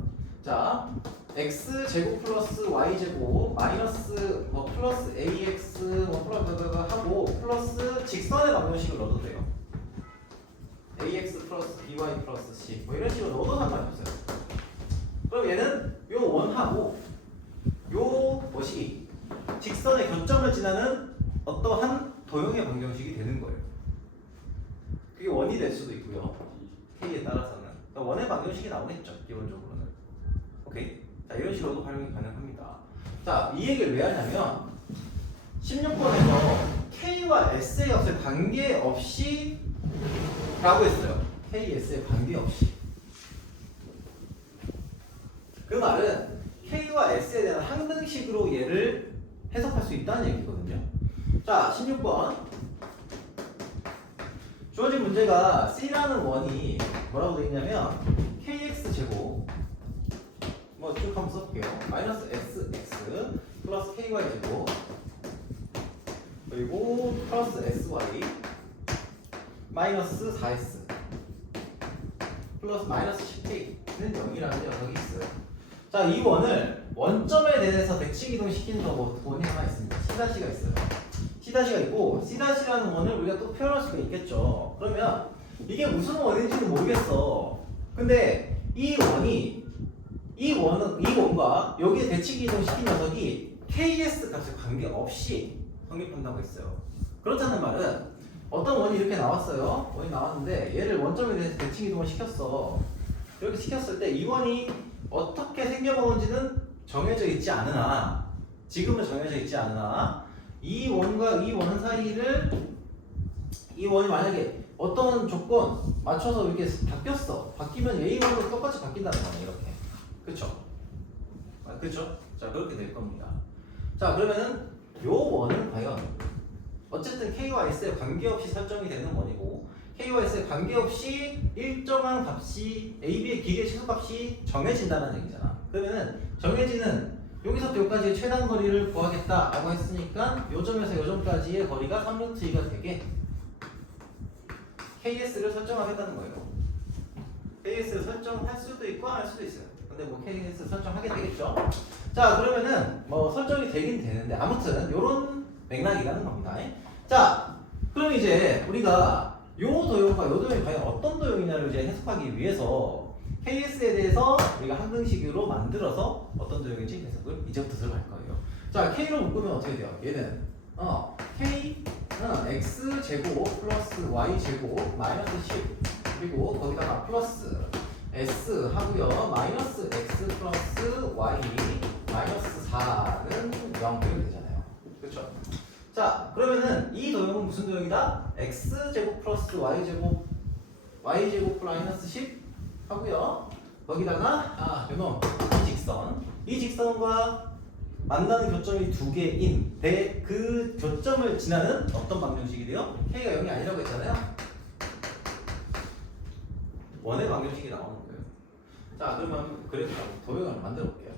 자 x제곱 플러스 y제곱 마이너스 뭐 플러스 ax 뭐 플러스 하고 플러스 직선의 방정식을 넣어도 돼요. ax 플러스 by 플러스 c 뭐 이런 식으로 넣어도 상관이 없어요. 그럼 얘는 요 원하고 요 것이 직선의 교점을 지나는 어떠한 도형의 방정식이 되는 거예요. 그게 원이 될 수도 있고요. k에 따라서는 그러니까 원의 방정식이 나오겠죠. 기본적으로는. 오케이. 자, 이런 식으로도 활용이 가능합니다. 자, 이 얘기를 왜 하냐면 16번에서 k와 s의 값에 관계없이 라고 했어요. k, s에 관계없이. 그 말은 k와 s에 대한 항등식으로 얘를 해석할 수 있다는 얘기거든요. 자, 16번 주어진 문제가 c라는 원이 뭐라고 되어 있냐면 kx제곱 뭐 쭉 한번 써볼게요. 마이너스 sx 플러스 ky제곱 그리고 플러스 sy 마이너스 4s 플러스 마이너스 10k는 0이라는 녀석이 있어요. 자, 이 원을 원점에 대해서 대칭 이동시키는 원이 하나 있습니다. C'가 있어요. C''가 있고 C''라는 원을 우리가 또 표현할 수가 있겠죠. 그러면 이게 무슨 원인지는 모르겠어. 근데 이 원과 여기에 대칭 이동시킨 녀석이 KS 값에 관계없이 성립한다고 했어요. 그렇다는 말은 어떤 원이 이렇게 나왔어요. 원이 나왔는데 얘를 원점에 대해서 대칭 이동을 시켰어. 이렇게 시켰을 때 이 원이 어떻게 생겨보는지는 정해져 있지 않으나 지금은 정해져 있지 않으나 이 원과 이 원 사이를 이 원이 만약에 어떤 조건 맞춰서 이렇게 바뀌었어. 바뀌면 A1로 똑같이 바뀐다는 거네 이렇게. 그쵸? 그쵸? 자 그렇게 될 겁니다. 자 그러면은 요 원은 과연 어쨌든 K와 S에 관계없이 설정이 되는 원이고 K와 S에 관계없이 일정한 값이 AB의 길이의 최소값이 정해진다는 얘기잖아. 그러면은 정해지는 여기서부터 여기까지의 최단 거리를 구하겠다라고 했으니까 요 점에서 요 점까지의 거리가 3루트 2가 되게 KS를 설정하겠다는 거예요. KS를 설정할 수도 있고 안 할 수도 있어요. 근데 뭐 KS 설정하게 되겠죠. 자 그러면은 뭐 설정이 되긴 되는데 아무튼 요런 맥락이라는 겁니다. 자 그럼 이제 우리가 요 도형과 요 도형이 과연 어떤 도형이냐를 이제 해석하기 위해서 KS에 대해서 우리가 항등식으로 만들어서 어떤 도형인지 해석을 이제부터 들어갈 거예요. 자 K로 묶으면 어떻게 돼요? 얘는 K X 제곱 플러스 Y 제곱 마이너스 10 그리고 거기다가 플러스 S 하고요 마이너스 X 플러스 Y 마이너스 4는 0 이렇게 되잖아요. 그렇죠? 자 그러면은 이 도형은 무슨 도형이다? X 제곱 플러스 Y 제곱 마이너스 10 하고요 거기다가 요놈 이 직선과 만나는 교점이 두 개인 그 교점을 지나는 어떤 방정식이 돼요? K가 0이 아니라고 했잖아요. 원의 방정식이 나오는 거예요. 자 그러면 그래서 도형을 만들어 볼게요.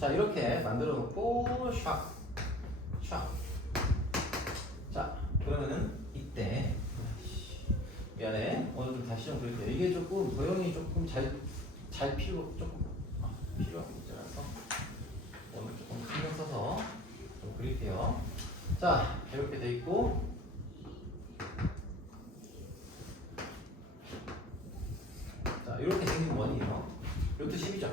자 이렇게 만들어 놓고 샥 자 그러면은 이때 미안해 오늘 좀 다시 좀 그릴게요. 이게 조금 도형이 조금 잘 필요한 문제라서 오늘 조금 신경 써서 좀 그릴게요. 자 이렇게 돼 있고 자 이렇게 생긴 원이에요. 요트 10이죠.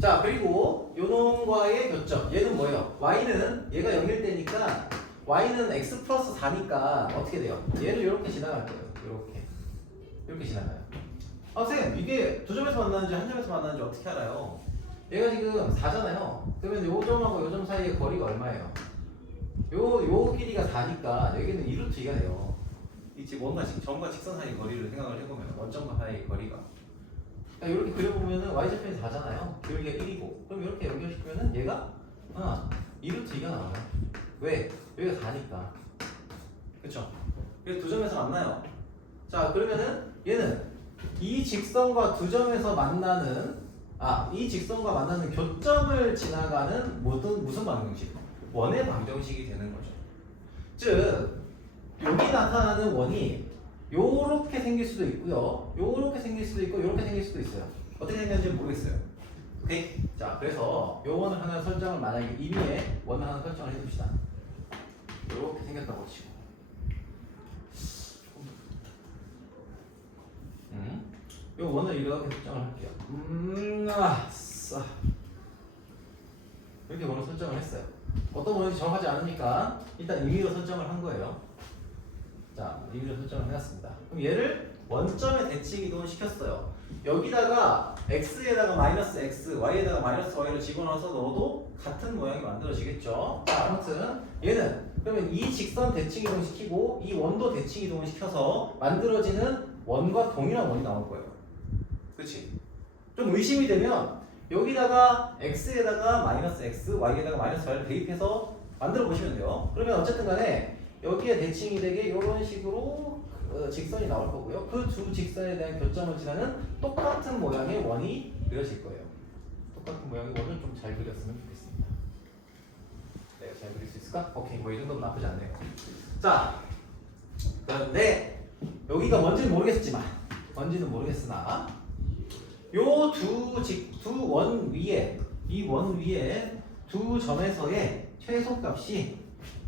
자 그리고 요놈과의 교점 얘는 뭐예요? Y는 얘가 0일 때니까 Y는 X 플러스 4니까 어떻게 돼요? 얘를 이렇게 지나갈 거예요. 이렇게 지나가요. 아 쌤 이게 두 점에서 만나는지 한 점에서 만나는지 어떻게 알아요? 얘가 지금 4잖아요. 그러면 요 점하고 요 점 사이의 거리가 얼마예요? 요 길이가 4니까 여기는 2루트 2가 돼요. 이제 뭔가 점과 직선 사이 거리를 생각을 해보면 원점과 사이의 거리가 이렇게 그려보면은 y좌편이 4잖아요. 기울기가 1이고 그럼 이렇게 연결시키면은 얘가 2루트 2가 나와요. 왜? 여기가 4니까. 그쵸? 그래서 두 점에서 만나요. 자 그러면은 얘는 이 직선과 두 점에서 만나는 이 직선과 만나는 교점을 지나가는 무슨 방정식? 원의 방정식이 되는 거죠. 즉 여기 나타나는 원이 요렇게 생길 수도 있고요. 요렇게 생길 수도 있고 요렇게 생길 수도 있어요. 어떻게 생겼는지 모르겠어요. 오케이? 자 그래서 요 원을 하나 설정을 만약에 임의의 원을 하나 설정을 해둡시다. 요렇게 생겼다고 치고 요 원을 이렇게 설정을 할게요. 이렇게 원을 설정을 했어요. 어떤 원인지 정하지 않으니까 일단 임의로 설정을 한 거예요. 자, 임의로 설정을 해놨습니다. 그럼 얘를 원점에 대칭 이동을 시켰어요. 여기다가 x에다가 마이너스 x, y에다가 마이너스 y를 집어넣어서 넣어도 같은 모양이 만들어지겠죠. 자, 아무튼 얘는 그러면 이 직선 대칭 이동 시키고 이 원도 대칭 이동을 시켜서 만들어지는 원과 동일한 원이 나올 거예요. 그렇지? 좀 의심이 되면 여기다가 x에다가 마이너스 x, y에다가 마이너스 y를 대입해서 만들어 보시면 돼요. 그러면 어쨌든 간에 여기에 대칭이 되게 이런 식으로 직선이 나올 거고요. 그 두 직선에 대한 교점을 지나는 똑같은 모양의 원이 그려질 거예요. 똑같은 모양의 원을 좀 잘 그렸으면 좋겠습니다. 내가 잘 그릴 수 있을까? 오케이, 뭐 이 정도면 나쁘지 않네요. 자, 그런데 여기가 뭔지는 모르겠지만, 뭔지는 모르겠으나 요 두 원 위에 이 원 위에 두 점에서의 최소값이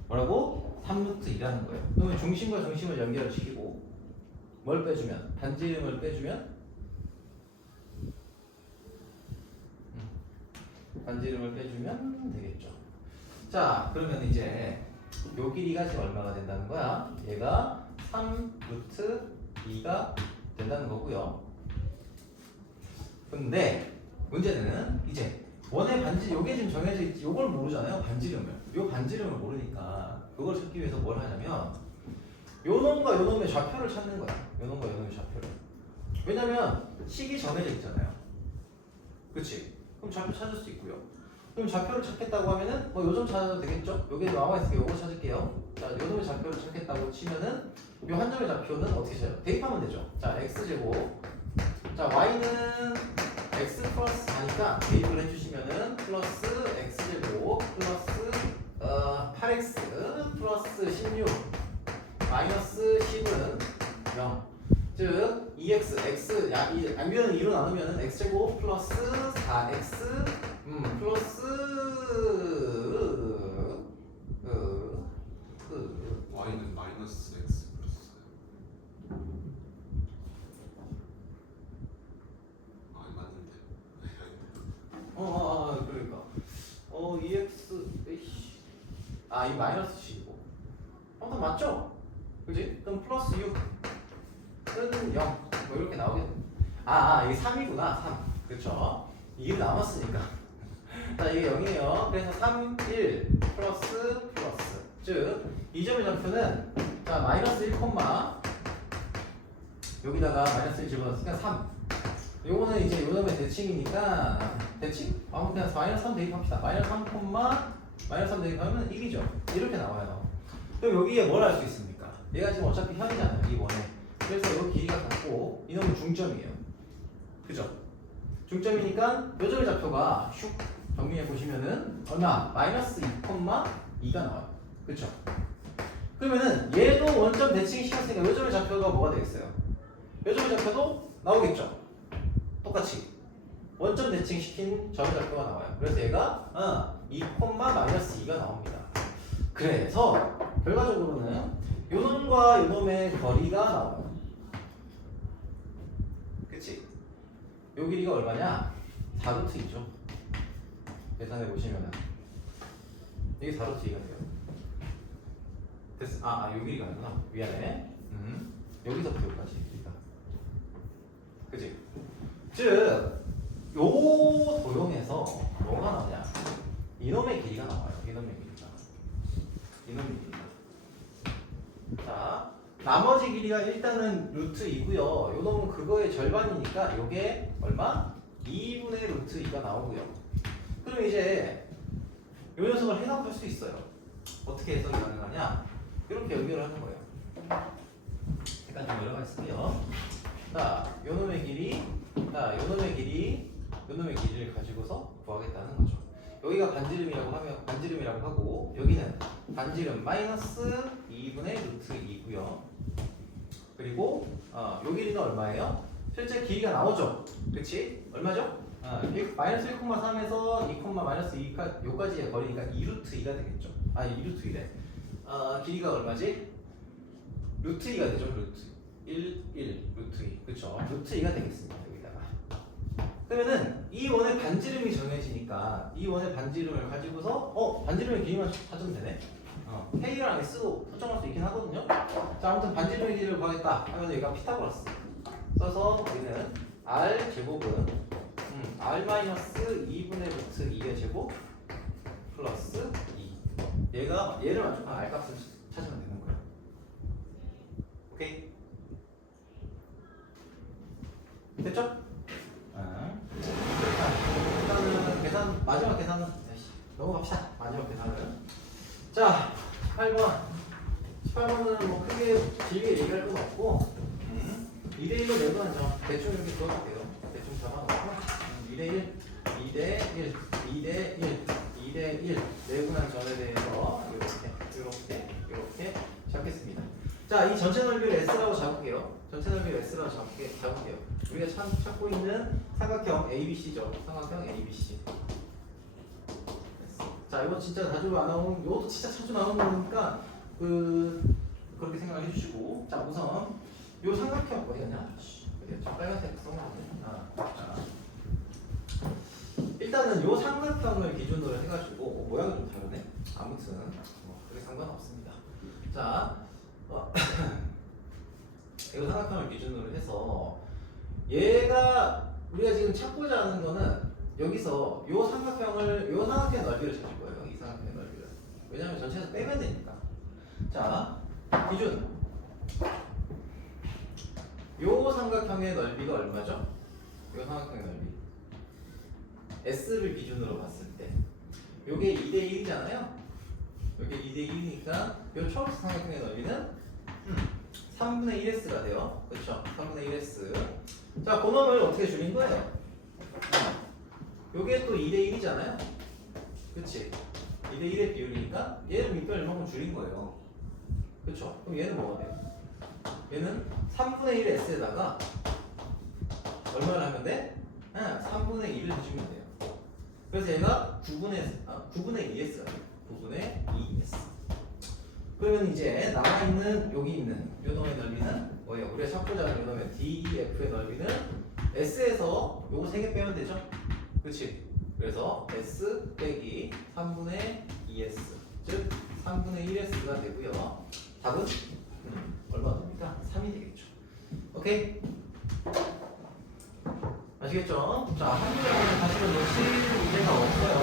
뭐라고? 3루트 2라는 거예요. 그러면 중심과 중심을 연결을 시키고 뭘 빼주면? 반지름을 빼주면 반지름을 빼주면 되겠죠. 자, 그러면 이제 요 길이가 지금 얼마가 된다는 거야? 얘가 3루트 2가 된다는 거고요. 근데 문제는 이제 원의 반지 요게 지금 정해져 있지. 요걸 모르잖아요. 반지름을. 요 반지름을 모르니까 그걸 찾기 위해서 뭘 하냐면 요 놈과 요 놈의 좌표를 찾는 거야. 요 놈과 요 놈의 좌표를. 왜냐면 식이 정해져 있잖아요. 그치? 그럼 좌표 찾을 수 있고요. 그럼 좌표를 찾겠다고 하면은 뭐 요점 찾아도 되겠죠? 여기 나와 있으니까 요거 찾을게요. 자, 요 놈의 좌표를 찾겠다고 치면은 요 한 점의 좌표는 어떻게 찾아요? 대입하면 되죠. 자, x제곱. 자, y는 x 플러스 4니까 대입을 해주시면은 플러스 x제곱 플러스 8x 플러스 16 마이너스 10은 0. 즉 2x x 양변은 2로 나누면 x제곱 플러스 4x 플러스 y는 마이너스 x 플러스 맞는데 그러니까 2x 에이씨 이 마이너스 10이고 아무튼 맞죠? 그지? 그럼 플러스 6은 0 뭐 이렇게 나오겠네. 이게 3이구나 3 그쵸? 이게 남았으니까 자 이게 0이에요. 그래서 3, 1 플러스 즉 이 점의 좌표는 자 마이너스 1, 여기다가 마이너스 1 집어넣었으니까 3. 요거는 이제 요놈의 대칭이니까 대칭? 그냥 마이너스 3 대입합시다. 마이너스 3, 마이너스 3 대입하면 1이죠. 이렇게 나와요. 그럼 여기에 뭘 알 수 있습니까? 얘가 지금 어차피 현이잖아요. 이 원에. 그래서 요 길이가 같고 이놈은 중점이에요. 그죠? 중점이니까 요점의 좌표가 슉 정리해 보시면은 얼마? 마이너스 2,2가 나와요. 그쵸? 그러면은 얘도 원점 대칭 시켰으니까 요점의 좌표가 뭐가 되겠어요? 요점의 좌표도 나오겠죠? 똑같이 원점 대칭 시킨 점의 좌표가 나와요. 그래서 얘가 2, 마이너스 2가 나옵니다. 그래서 결과적으로는 요놈과 요놈의 거리가 나와요. 그치? 요 길이가 얼마냐? 4루트이죠. 계산해 보시면은 이게 4루트 2가 돼요. 됐어. 요 길이가 아니구나. 미안해. 여기서부터 여기까지 길이가. 그치? 즉, 요 도형에서 뭐가 나오냐? 이놈의 길이가 나와요. 이놈의 길이가. 자, 나머지 길이가 일단은 루트 2고요. 요 놈은 그거의 절반이니까 요게 얼마? 2분의 루트 2가 나오고요. 그럼 이제 요 녀석을 해석할 수 있어요. 어떻게 해석이 가능하냐? 이렇게 연결을 하는 거예요. 약간 좀 여러 가지 쓸게요. 자, 요 놈의 길이, 요놈의 길이를 가지고서 구하겠다는 거죠. 여기가 반지름이라고 하고 여기는 반지름 마이너스 2분의 루트 2고요. 그리고 요 길이는 얼마예요? 실제 길이가 나오죠. 그치? 얼마죠? 마이너스 1,3에서 2, 마이너스 2까 요까지의 거리니까 2루트 2가 되겠죠. 2루트 2래. 길이가 얼마지? 루트 2가 되죠. 루트 1, 루트 2. 그쵸? 루트 2가 되겠습니다. 여기다가. 그러면은 이 원의 반지름이 정해지니까 이 원의 반지름을 가지고서 반지름의 길이만 찾으면 되네. K랑 S도 설정할 수 있긴 하거든요. 자, 아무튼 반지름의 길이를 구하겠다 하면 여기가 피타고라스 써서 우리는 R 제곱은 R-2분의 루트 2의 제곱 플러스 2. 얘를 만족한 R 값을 찾으면 되는 거예요. 오케이? 됐죠? 일단은 마지막 계산은 넘어갑시다. 마지막 계산은 자 18번은 뭐 크게 길게 얘기할 건 없고 2대1로 내분한 점 대충 이렇게 그어볼게요. 대충 잡아놓고 2대1, 2대1, 2대1, 2대1 내분한 점에 대해서 이렇게 잡겠습니다. 자, 이 전체 넓이를 S라고 잡을게요. 전체 넓이를 S라고 잡을게요. 우리가 찾고 있는 삼각형 ABC죠. 삼각형 ABC. 자, 이거 진짜 자주 안 나오는, 이것도 진짜 자주 나오는 거니까 그렇게 생각을 해주시고, 자, 우선 요 삼각형 어디 갔냐? 어디였죠? 빨간색 써놨네. 일단은 요 삼각형을 기준으로 해가지고 모양이 좀 다르네. 아무튼 그게 상관없습니다. 자, 이거 삼각형을 기준으로 해서 얘가 우리가 지금 찾고자 하는 거는 여기서 요 삼각형의 넓이를 찾을 거예요. 이 삼각형의 넓이를. 왜냐하면 전체에서 빼면 되니까. 자, 기준. 요 삼각형의 넓이가 얼마죠? 요 삼각형의 넓이. S를 기준으로 봤을 때 요게 2대 1이잖아요. 요게 2대 1이니까 요 초록색 삼각형의 넓이는 3분의 1S가 돼요. 그렇죠? 3분의 1S. 자, 그 놈을 어떻게 줄인 거예요? 요게 또 2대 1이잖아요. 그치? 2대 1의 비율이니까 얘는 밑변 얼마큼 줄인 거예요. 그쵸? 그럼 얘는 뭐가 돼요? 얘는 3분의 1 S에다가 얼마를 하면 돼? 3분의 1을 해주면 돼요. 그래서 얘가 9분의 2S가 돼요. 9분의 2S. 그러면 이제 남아있는 여기 있는 요 놈의 넓이는 뭐예요? 우리가 찾고자 하는 요 놈의 DEF의 넓이는 S에서 요거 3개 빼면 되죠? 그치? 그래서 S 빼기 3분의 2S 즉 3분의 1S가 되고요. 답은 얼마 됩니까? 3이 되겠죠. 오케이? 아시겠죠? 자, 한 문제는 사실은 놓칠 문제가 없어요.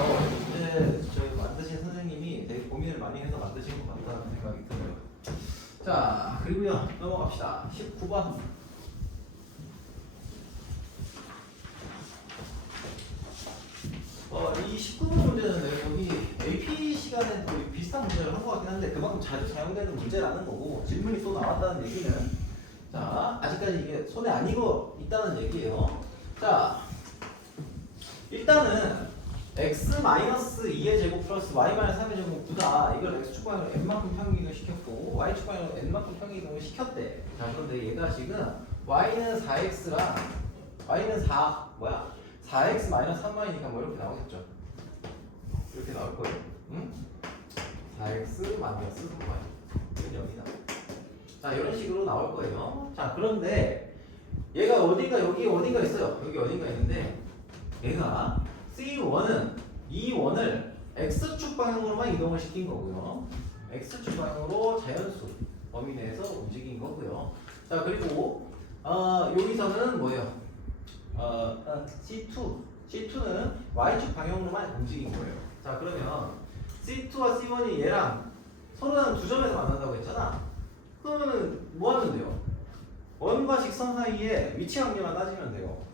이제 저희 만드신 선생님이 되게 고민을 많이 해서 만드신 것 같다는 생각이 들어요. 자, 그리고요 넘어갑시다. 19번. 이 19번 문제는 여기 AP 시간에 또 비슷한 문제를 한 것 같긴 한데 그만큼 자주 사용되는 문제라는 거고 질문이 또 나왔다는 얘기는 자 아직까지 이게 손에 안 익어 있다는 얘기예요. 자 일단은 x-2의 제곱 플러스 y-3의 제곱 9다 이걸 x축방으로 n만큼 평행이동을 시켰고 y축방으로 n만큼 평행이동을 시켰대. 자 그런데 얘가 지금 y는 4x랑 y는 4x 3y니까 뭐 이렇게 나오겠죠. 이렇게 나올 거예요. 응? 4x 3y 이건 여기 나와. 자 이런 식으로 나올 거예요. 자 그런데 얘가 어딘가 여기 어딘가 있어요. 여기 어딘가 있는데 얘가 C1은 이 원을 x축 방향으로만 이동을 시킨 거고요. x축 방향으로 자연수 범위 내에서 움직인 거고요. 자 그리고 여기서는 뭐예요? C2는 y축 방향으로만 움직인 거예요. 자 그러면 C2와 C1이 얘랑 서로는 두 점에서 만난다고 했잖아. 그러면 뭐 하면 돼요? 원과 직선 사이에 위치 관계만 따지면 돼요.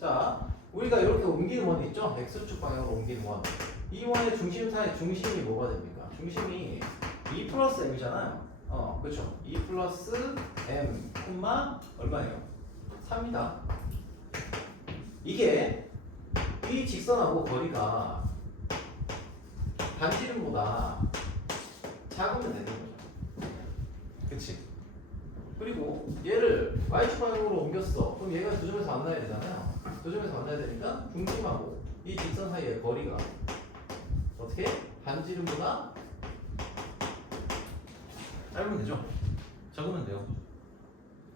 자 우리가 이렇게 옮기는 원이 있죠? x축 방향으로 옮기는 원. 이 원의 중심이 뭐가 됩니까? 중심이 2 플러스 m이잖아요. 그렇죠. 2 플러스 m, 얼마예요? 3이다. 이게 이 직선하고 거리가 반지름보다 작으면 되는 거죠. 그치? 그리고 얘를 y축 방향으로 옮겼어. 그럼 얘가 두 점에서 만나야 되잖아요. 두 점에서 만나야 되니까 중심하고 이 직선 사이의 거리가 어떻게? 반지름보다 짧으면 되죠? 적으면 돼요.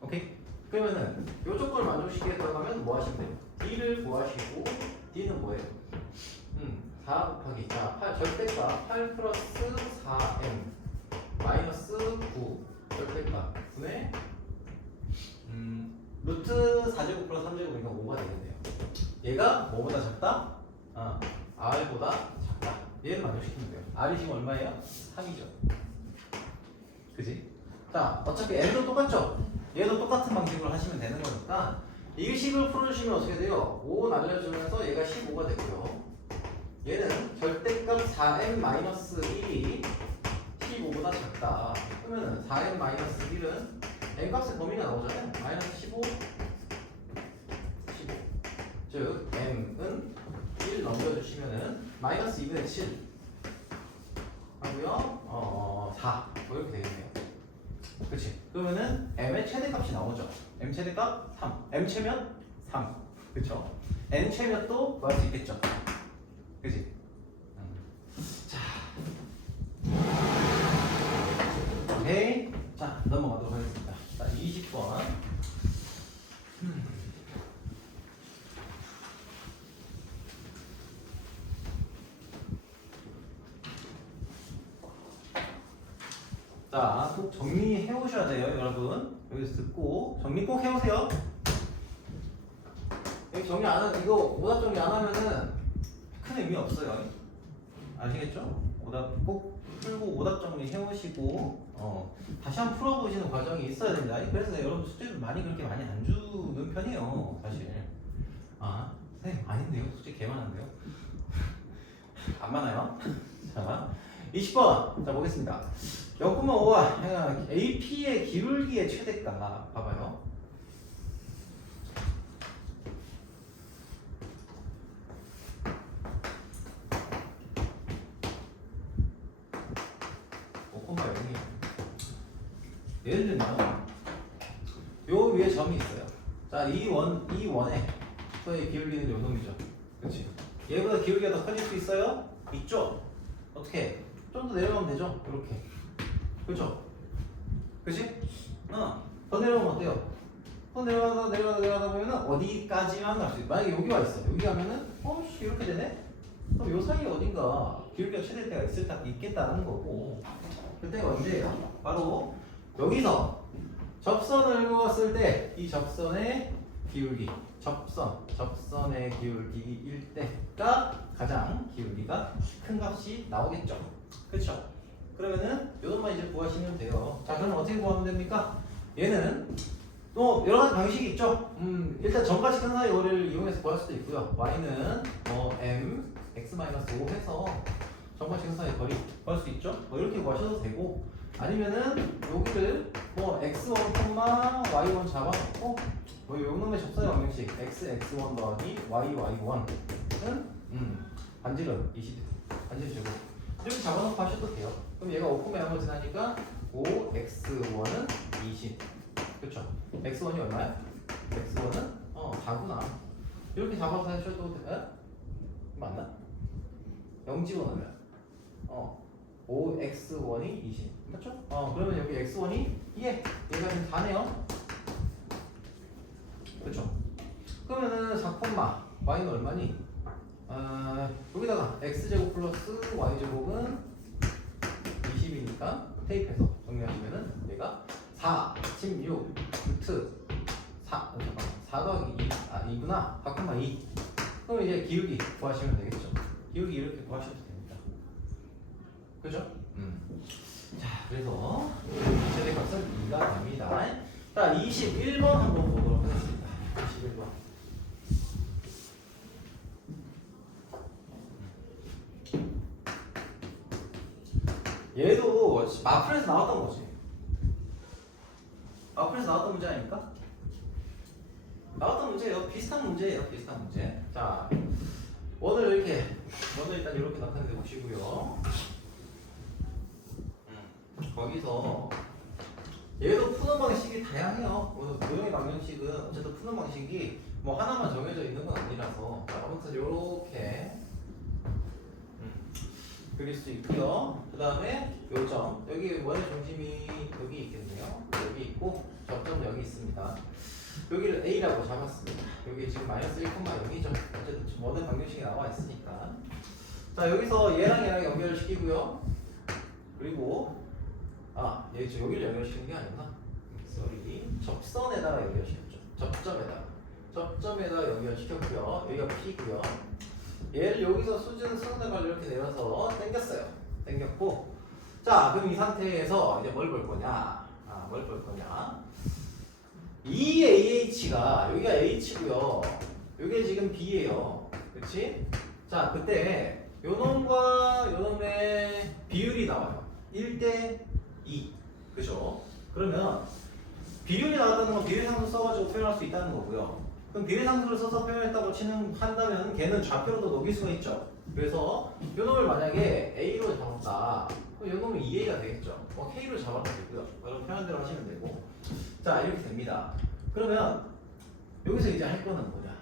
오케이? 그러면은 요 조건을 만족시키게 들어가면 뭐 하시면 돼요? D를 구하시고 D는 뭐예요? 4 곱하기 8 절대값 8 플러스 4m 마이너스 9 절대값 분의 루트 4제곱 플러스 3제곱이니까 5가 되겠네요. 얘가 뭐보다 작다? R보다 작다. 얘를 만족시키면 돼요. R이 지금 얼마예요? 3이죠. 그지? 자 어차피 N도 똑같죠? 얘도 똑같은 방식으로 하시면 되는 거니까 이 식을 풀어주시면 어떻게 돼요? 5 날려주면서 얘가 15가 되고요. 얘는 절대값 4m-1이 15보다 작다. 그러면 4m-1은 n값의 범위가 나오잖아요. 마이너스 15, 15. 즉 m은 1 넘겨주시면은 마이너스 2분의 7 하고요. 4 뭐 이렇게 되겠네요. 그치? 그러면은 m의 최대값이 나오죠. m 최대값 3. m 최면 3. 그쵸? n 최면도 구할 수 있겠죠. 그치? 자, 오케이. 자, 넘어가도록 하겠습니다. 자, 20번. 자, 꼭 정리해 오셔야 돼요, 여러분. 여기서 듣고 정리 꼭 해오세요. 여기 정리 안 하, 이거 오답 정리 안 하면은 큰 의미 없어요. 아시겠죠? 오답 꼭 풀고 오답 정리 해오시고 다시 한번 풀어보시는 과정이 있어야 됩니다. 그래서 여러분 숙제를 많이 많이 안 주는 편이에요, 사실. 아, 선생님 아닌데요? 숙제 개 많은데요? 안 많아요? 자, 20번 자 보겠습니다. 0,5와 AP의 기울기의 최대가 봐봐요. 예를 들면 요 위에 점이 있어요. 자, 이 원의 서의 기울기는 요 놈이죠. 그렇지? 얘보다 기울기가 더 커질 수 있어요? 있죠? 어떻게? 좀 더 내려가면 되죠? 이렇게. 그렇죠? 그렇지? 더 내려가면 어때요? 더 내려가다 보면은 어디까지만 갈 수 있어요. 만약에 여기 와 있어. 여기 가면은 씨 이렇게 되네? 그럼 요 사이에 어딘가 기울기가 최대일 때가 있겠다는 거고. 그때가 언제예요? 바로 여기서 접선을 그었을 때 이 접선의 기울기, 접선의 기울기일 때가 가장 기울기가 큰 값이 나오겠죠. 그렇죠? 그러면은 이것만 이제 구하시면 돼요. 자, 그럼 어떻게 구하면 됩니까? 얘는 또 여러 가지 방식이 있죠. 일단 점과 시간 사이 거리를 이용해서 구할 수도 있고요. y는 m x-5 해서 점과 시간 사이 거리 구할 수 있죠. 이렇게 구하셔도 되고. 아니면은 여기를 x1, y1 잡아놓고 요놈의 접선의 방정식 x1 더하기 y1은 반지름 20 반지름 제곱 이렇게 잡아놓고 하셔도 돼요. 그럼 얘가 5,0을 지나니까 5x1은 20 그쵸? x1이 얼마야? x1은 4구나 이렇게 잡아서 하셔도 돼? 맞나? 0 집어넣으면 5x1이 20 맞죠? 그러면 여기 x1이 얘가 지금 4네요. 그렇죠? 그러면은 4, y는 얼마니? 여기다가 x제곱 플러스 y제곱은 20이니까 테이프해서 정리하시면은 얘가 4, 16, 루트 4, 잠깐만 4 더하기 2, 2구나 4, 2 그럼 이제 기울기 구하시면 되겠죠. 기울기 이렇게 구하셔도 됩니다. 그죠? 자, 그래서 최대값은 2가 됩니다. 자, 21번 한번 보도록 하겠습니다. 21번. 얘도 마플에서 나왔던 거지. 마플에서 나왔던 문제 아닙니까? 나왔던 문제예요. 비슷한 문제예요. 비슷한 문제. 자, 원을 일단 이렇게 나타내 보시고요. 거기서 얘도 푸는 방식이 다양해요. 도형의 방정식은 어쨌든 푸는 방식이 하나만 정해져 있는 건 아니라서 아무튼 요렇게 그릴 수 있고요. 그 다음에 요점 여기 원의 중심이 여기 있겠네요. 여기 있고 접점 여기 있습니다. 여기를 A라고 잡았습니다. 여기 지금 마이너스 1,0이죠. 어쨌든 지금 원의 방정식이 나와 있으니까 자 여기서 얘랑 연결시키고요. 그리고 얘 지금 여기를 연결시키는 게 아니구나. 접선에다가 연결시켰죠. 접점에다가 연결시켰고요. 여기가 P고요. 얘를 여기서 수준을 이렇게 내려서 당겼어요. 당겼고, 자 그럼 이 상태에서 이제 뭘 볼 거냐? 뭘 볼 거냐? 이 AH가 여기가 H고요. 여기 지금 B예요. 그렇지? 자 그때 요놈과 요놈의 비율이 나와요. 1대 2. 그죠? 그러면 비율이 나왔다는 건 비례상수 써가지고 표현할 수 있다는 거고요. 그럼 비례상수를 써서 표현했다고 한다면 걔는 좌표로도 녹일 수가 있죠. 그래서 요놈을 만약에 A로 잡았다. 그럼 요놈은 2A가 되겠죠. K로 잡아도 되고요. 여러분 표현대로 하시면 되고. 자 이렇게 됩니다. 그러면 여기서 이제 할 거는 뭐냐?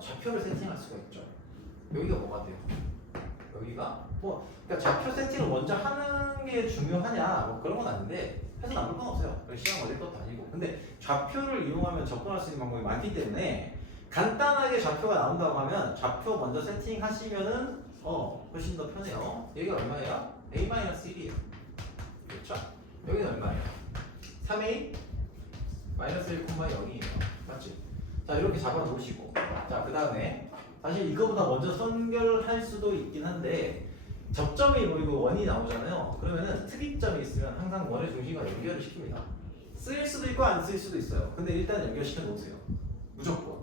좌표를 세팅할 수가 있죠. 여기가 뭐가 돼요? 여기가 그러니까 좌표 세팅을 먼저 하는 게 중요하냐 그런 건 아닌데 해서 남을 건 없어요. 시간 걸릴 것도 아니고. 근데 좌표를 이용하면 접근할 수 있는 방법이 많기 때문에 간단하게 좌표가 나온다고 하면 좌표 먼저 세팅하시면은 훨씬 더 편해요. 여기가 얼마예요? A-1이에요. 그렇죠? 여기는 얼마예요? 3a 마이너스 1,0이에요. 맞지? 자, 이렇게 잡아 놓으시고. 자, 그 다음에 사실 이거보다 먼저 선결할 수도 있긴 한데 접점이 보이고 원이 나오잖아요. 그러면은 특이점이 있으면 항상 원의 중심과 연결을 시킵니다. 쓰일 수도 있고 안 쓰일 수도 있어요. 근데 일단 연결시켜 놓으세요. 무조건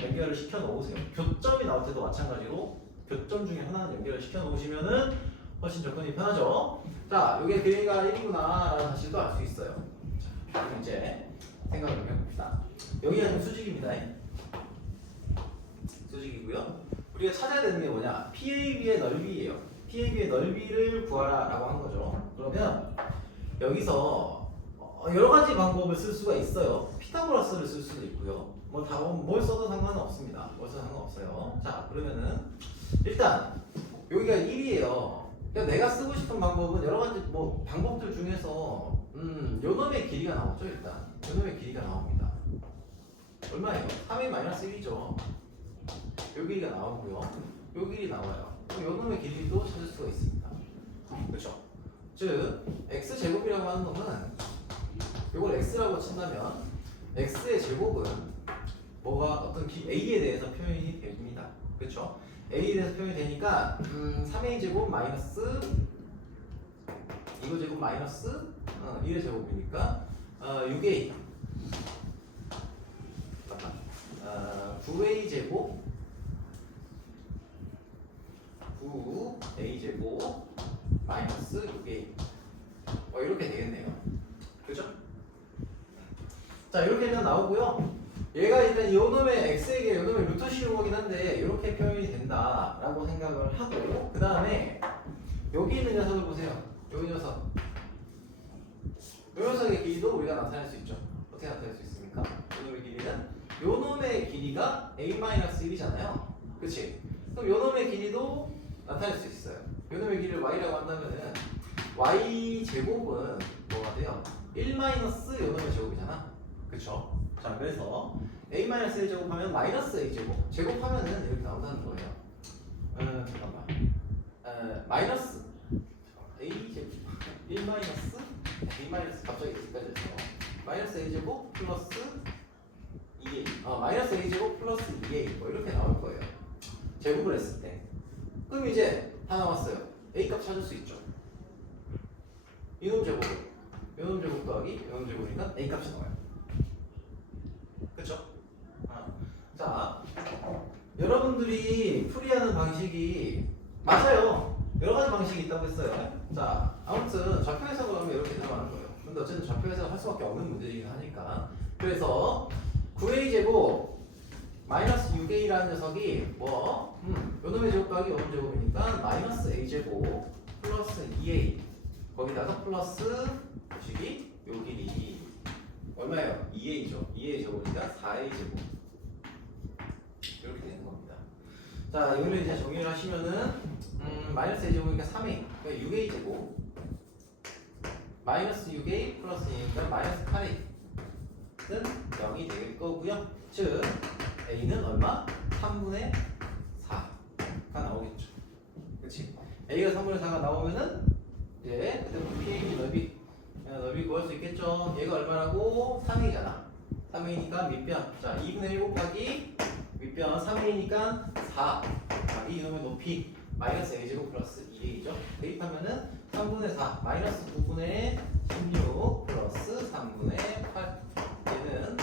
연결을 시켜 놓으세요. 교점이 나올 때도 마찬가지로 교점 중에 하나는 연결을 시켜 놓으시면은 훨씬 접근이 편하죠. 자, 이게 그림가 1이구나 라는 사실도 알 수 있어요. 자, 그럼 이제 생각을 좀 해봅시다. 여기가 지금 수직입니다. 수직이고요. 우리가 찾아야 되는 게 뭐냐? PAB의 넓이예요. PAB의 넓이를 구하라 라고 한 거죠. 그러면 여기서 여러 가지 방법을 쓸 수가 있어요. 피타고라스를 쓸 수도 있고요. 뭘 써도 상관은 없습니다. 뭘 써도 상관없어요. 자, 그러면은 일단 여기가 1이에요. 그러니까 내가 쓰고 싶은 방법은 여러 가지 방법들 중에서 요 놈의 길이가 나오죠. 일단 요 놈의 길이가 나옵니다. 얼마예요? 3의 마이너스 1이죠. 요 길이가 나오고요. 요 길이 나와요. 그럼 요 놈의 길이도 찾을 수가 있습니다. 그렇죠? 즉 x제곱이라고 하는 놈은 요걸 x라고 친다면 x의 제곱은 뭐가 어떤 a에 대해서 표현이 됩니다. 그렇죠? a에 대해서 표현이 되니까 3a 제곱 마이너스 이거 제곱 마이너스 1의 제곱이니까 6a 9a 제곱 9a 제곱 마이너스 6a 이렇게 되겠네요. 그죠? 자, 이렇게 일단 나오고요. 얘가 일단 요놈의 x에게 요놈의 루트 씌운 거긴 한데 이렇게 표현이 된다라고 생각을 하고 그 다음에 여기 있는 녀석을 보세요. 여기 녀석. 요 녀석의 길이도 우리가 나타낼 수 있죠. 어떻게 나타낼 수 있습니까? 요놈의 길이는 요놈의 길이가 a-1이잖아요. 그치? 그럼 요놈의 길이도 나타낼 수 있어요. 요놈의 길이를 y라고 한다면은 y 제곱은 뭐가 돼요? 1 마이너스 요놈의 제곱이잖아. 그쵸? 자, 그래서 a-1 제곱하면 마이너스 a 제곱 제곱하면은 이렇게 나온다는 거예요. 잠깐만. 마이너스 a 제곱 1 마이너스 a 마이너스 갑자기 여기까지 했어. 마이너스 a 제곱 플러스 2a 마이너스 a 제곱 플러스 2a 이렇게 나올 거예요. 제곱을 했을 때. 그럼 이제 다 나왔어요. a 값 찾을 수 있죠. 이놈 제곱, 이놈 제곱 더하기 이놈 제곱이니까 a 값이 나와요. 그쵸? 자, 여러분들이 풀이하는 방식이 맞아요. 여러 가지 방식이 있다고 했어요. 자, 아무튼 좌표 해석을 하면 이렇게 들어가는 거예요. 근데 어쨌든 좌표 해석을 할 수밖에 없는 문제이긴 하니까. 그래서 9a 제곱 마이너스 6a라는 녀석이 요놈의 제곱 더하기 요놈 제곱이니까 마이너스 a 제곱 플러스 2a 거기다가 플러스 보시기 요 길이 얼마예요? 2a죠. 2a 제곱이니까 4a 제곱 이렇게 되는 겁니다. 자, 이거를 이제 정리를 하시면은 마이너스 a 제곱이니까 3a 그러니까 6a 제곱 마이너스 6a 플러스 2니까 마이너스 8a는 0이 될 거고요. 즉 a는 얼마? 3분의 4가 나오겠죠. 그치? a가 3분의 4가 나오면은 이제 그때부터 PAB 넓이 구할 수 있겠죠. 얘가 얼마라고? 3a잖아. 3a니까 밑변. 자, 2분의 1 곱하기 밑변 3a니까 4 곱하기 이놈의 높이 마이너스 a제곱 플러스 2a죠. 대입하면은 3분의 4 마이너스 9분의 16 플러스 3분의 8 얘는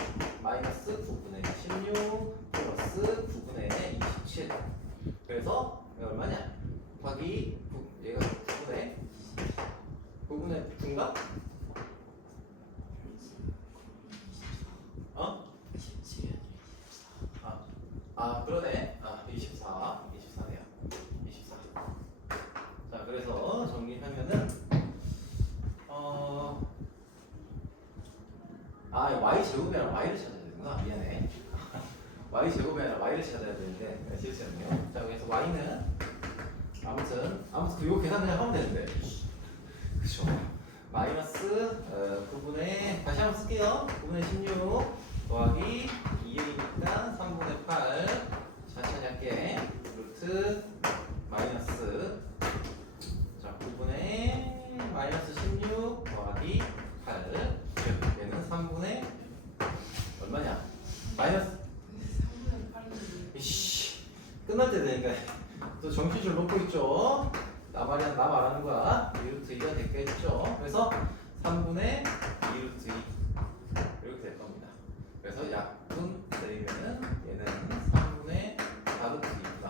마이너스 9분의 16 플러스 9분의 27 그래서 얘가 얼마냐? 곱하기 얘가 9분의 9인가? 그러네. 24네요. 24. 자, 그래서 정리하면은 y 제곱이 아니라 y를 찾아야 되는구나. 미안해. y 제곱이 아니라 y를 찾아야 되는데 실수했네요. 자, 그래서 y는 아무튼 이거 계산 그냥 하면 되는데. 그쵸? 마이너스 9분의 다시 한번 쓸게요. 9분의 16 더하기 2a니까 3분의 8 천천히 할게. 루트 마이너스 자 9분의 마이너스 16 더하기 곱하기 8. 얘는 3분의 얼마냐? 마이너스. 3분의 8인데. 이씨, 끝날 때 되니까 또 정신줄 놓고 있죠. 나 말하는 거야. 2루트 2가 됐겠죠. 그래서 3분의 2루트 2 이렇게 될 겁니다. 그래서 약분 내리면은 얘는 3분의 4루트 2다.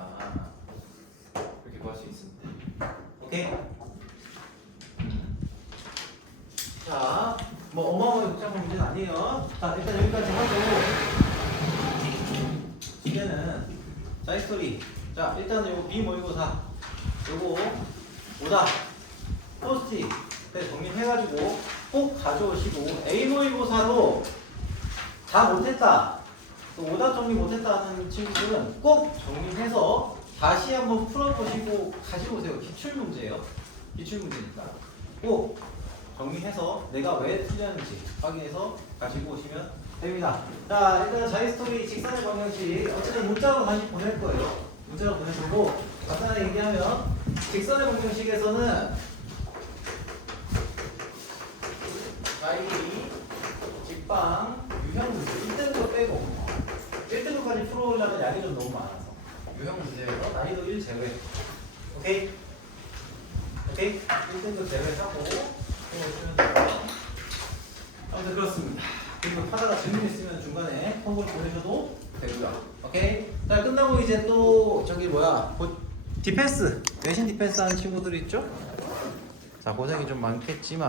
이렇게 구할 수 있습니다. 오케이? 자, 뭐 어마어마하게 복잡한 문제는 아니에요. 자, 일단 여기까지 하고 이제는 자, 히스토리. 자, 일단은 요거 B 모의고사 요거 오다 포스트잇 정리해가지고 꼭 가져오시고 A 모의고사로 다 못했다 또 오답 정리 못했다 하는 친구들은 꼭 정리해서 다시 한번 풀어보시고 가지고 오세요. 기출문제예요. 기출문제니까 꼭 정리해서 내가 왜 틀렸는지 확인해서 가지고 오시면 됩니다. 자, 일단 자유스토리 직선의 방정식 어쨌든 문자로 다시 보낼 거예요. 문자로 보낼 거고 간단하게 얘기하면 직선의 방정식에서는 자이 직방 유형 문제 1등급 빼고 1등급까지 풀어오려면 양이 좀 너무 많아서 유형 문제에서 난이도 1 제외. 오케이? 오케이? 1등급 제외하고 풀어주시면 되고요. 아무튼 그렇습니다. 그리고 하다가 질문 있으면 중간에 홈을 보내셔도 되고요. 오케이? 자, 끝나고 이제 또 저기 뭐야 디펜스, 외신 디펜스 하는 친구들 있죠? 자, 고생이 좀 많겠지만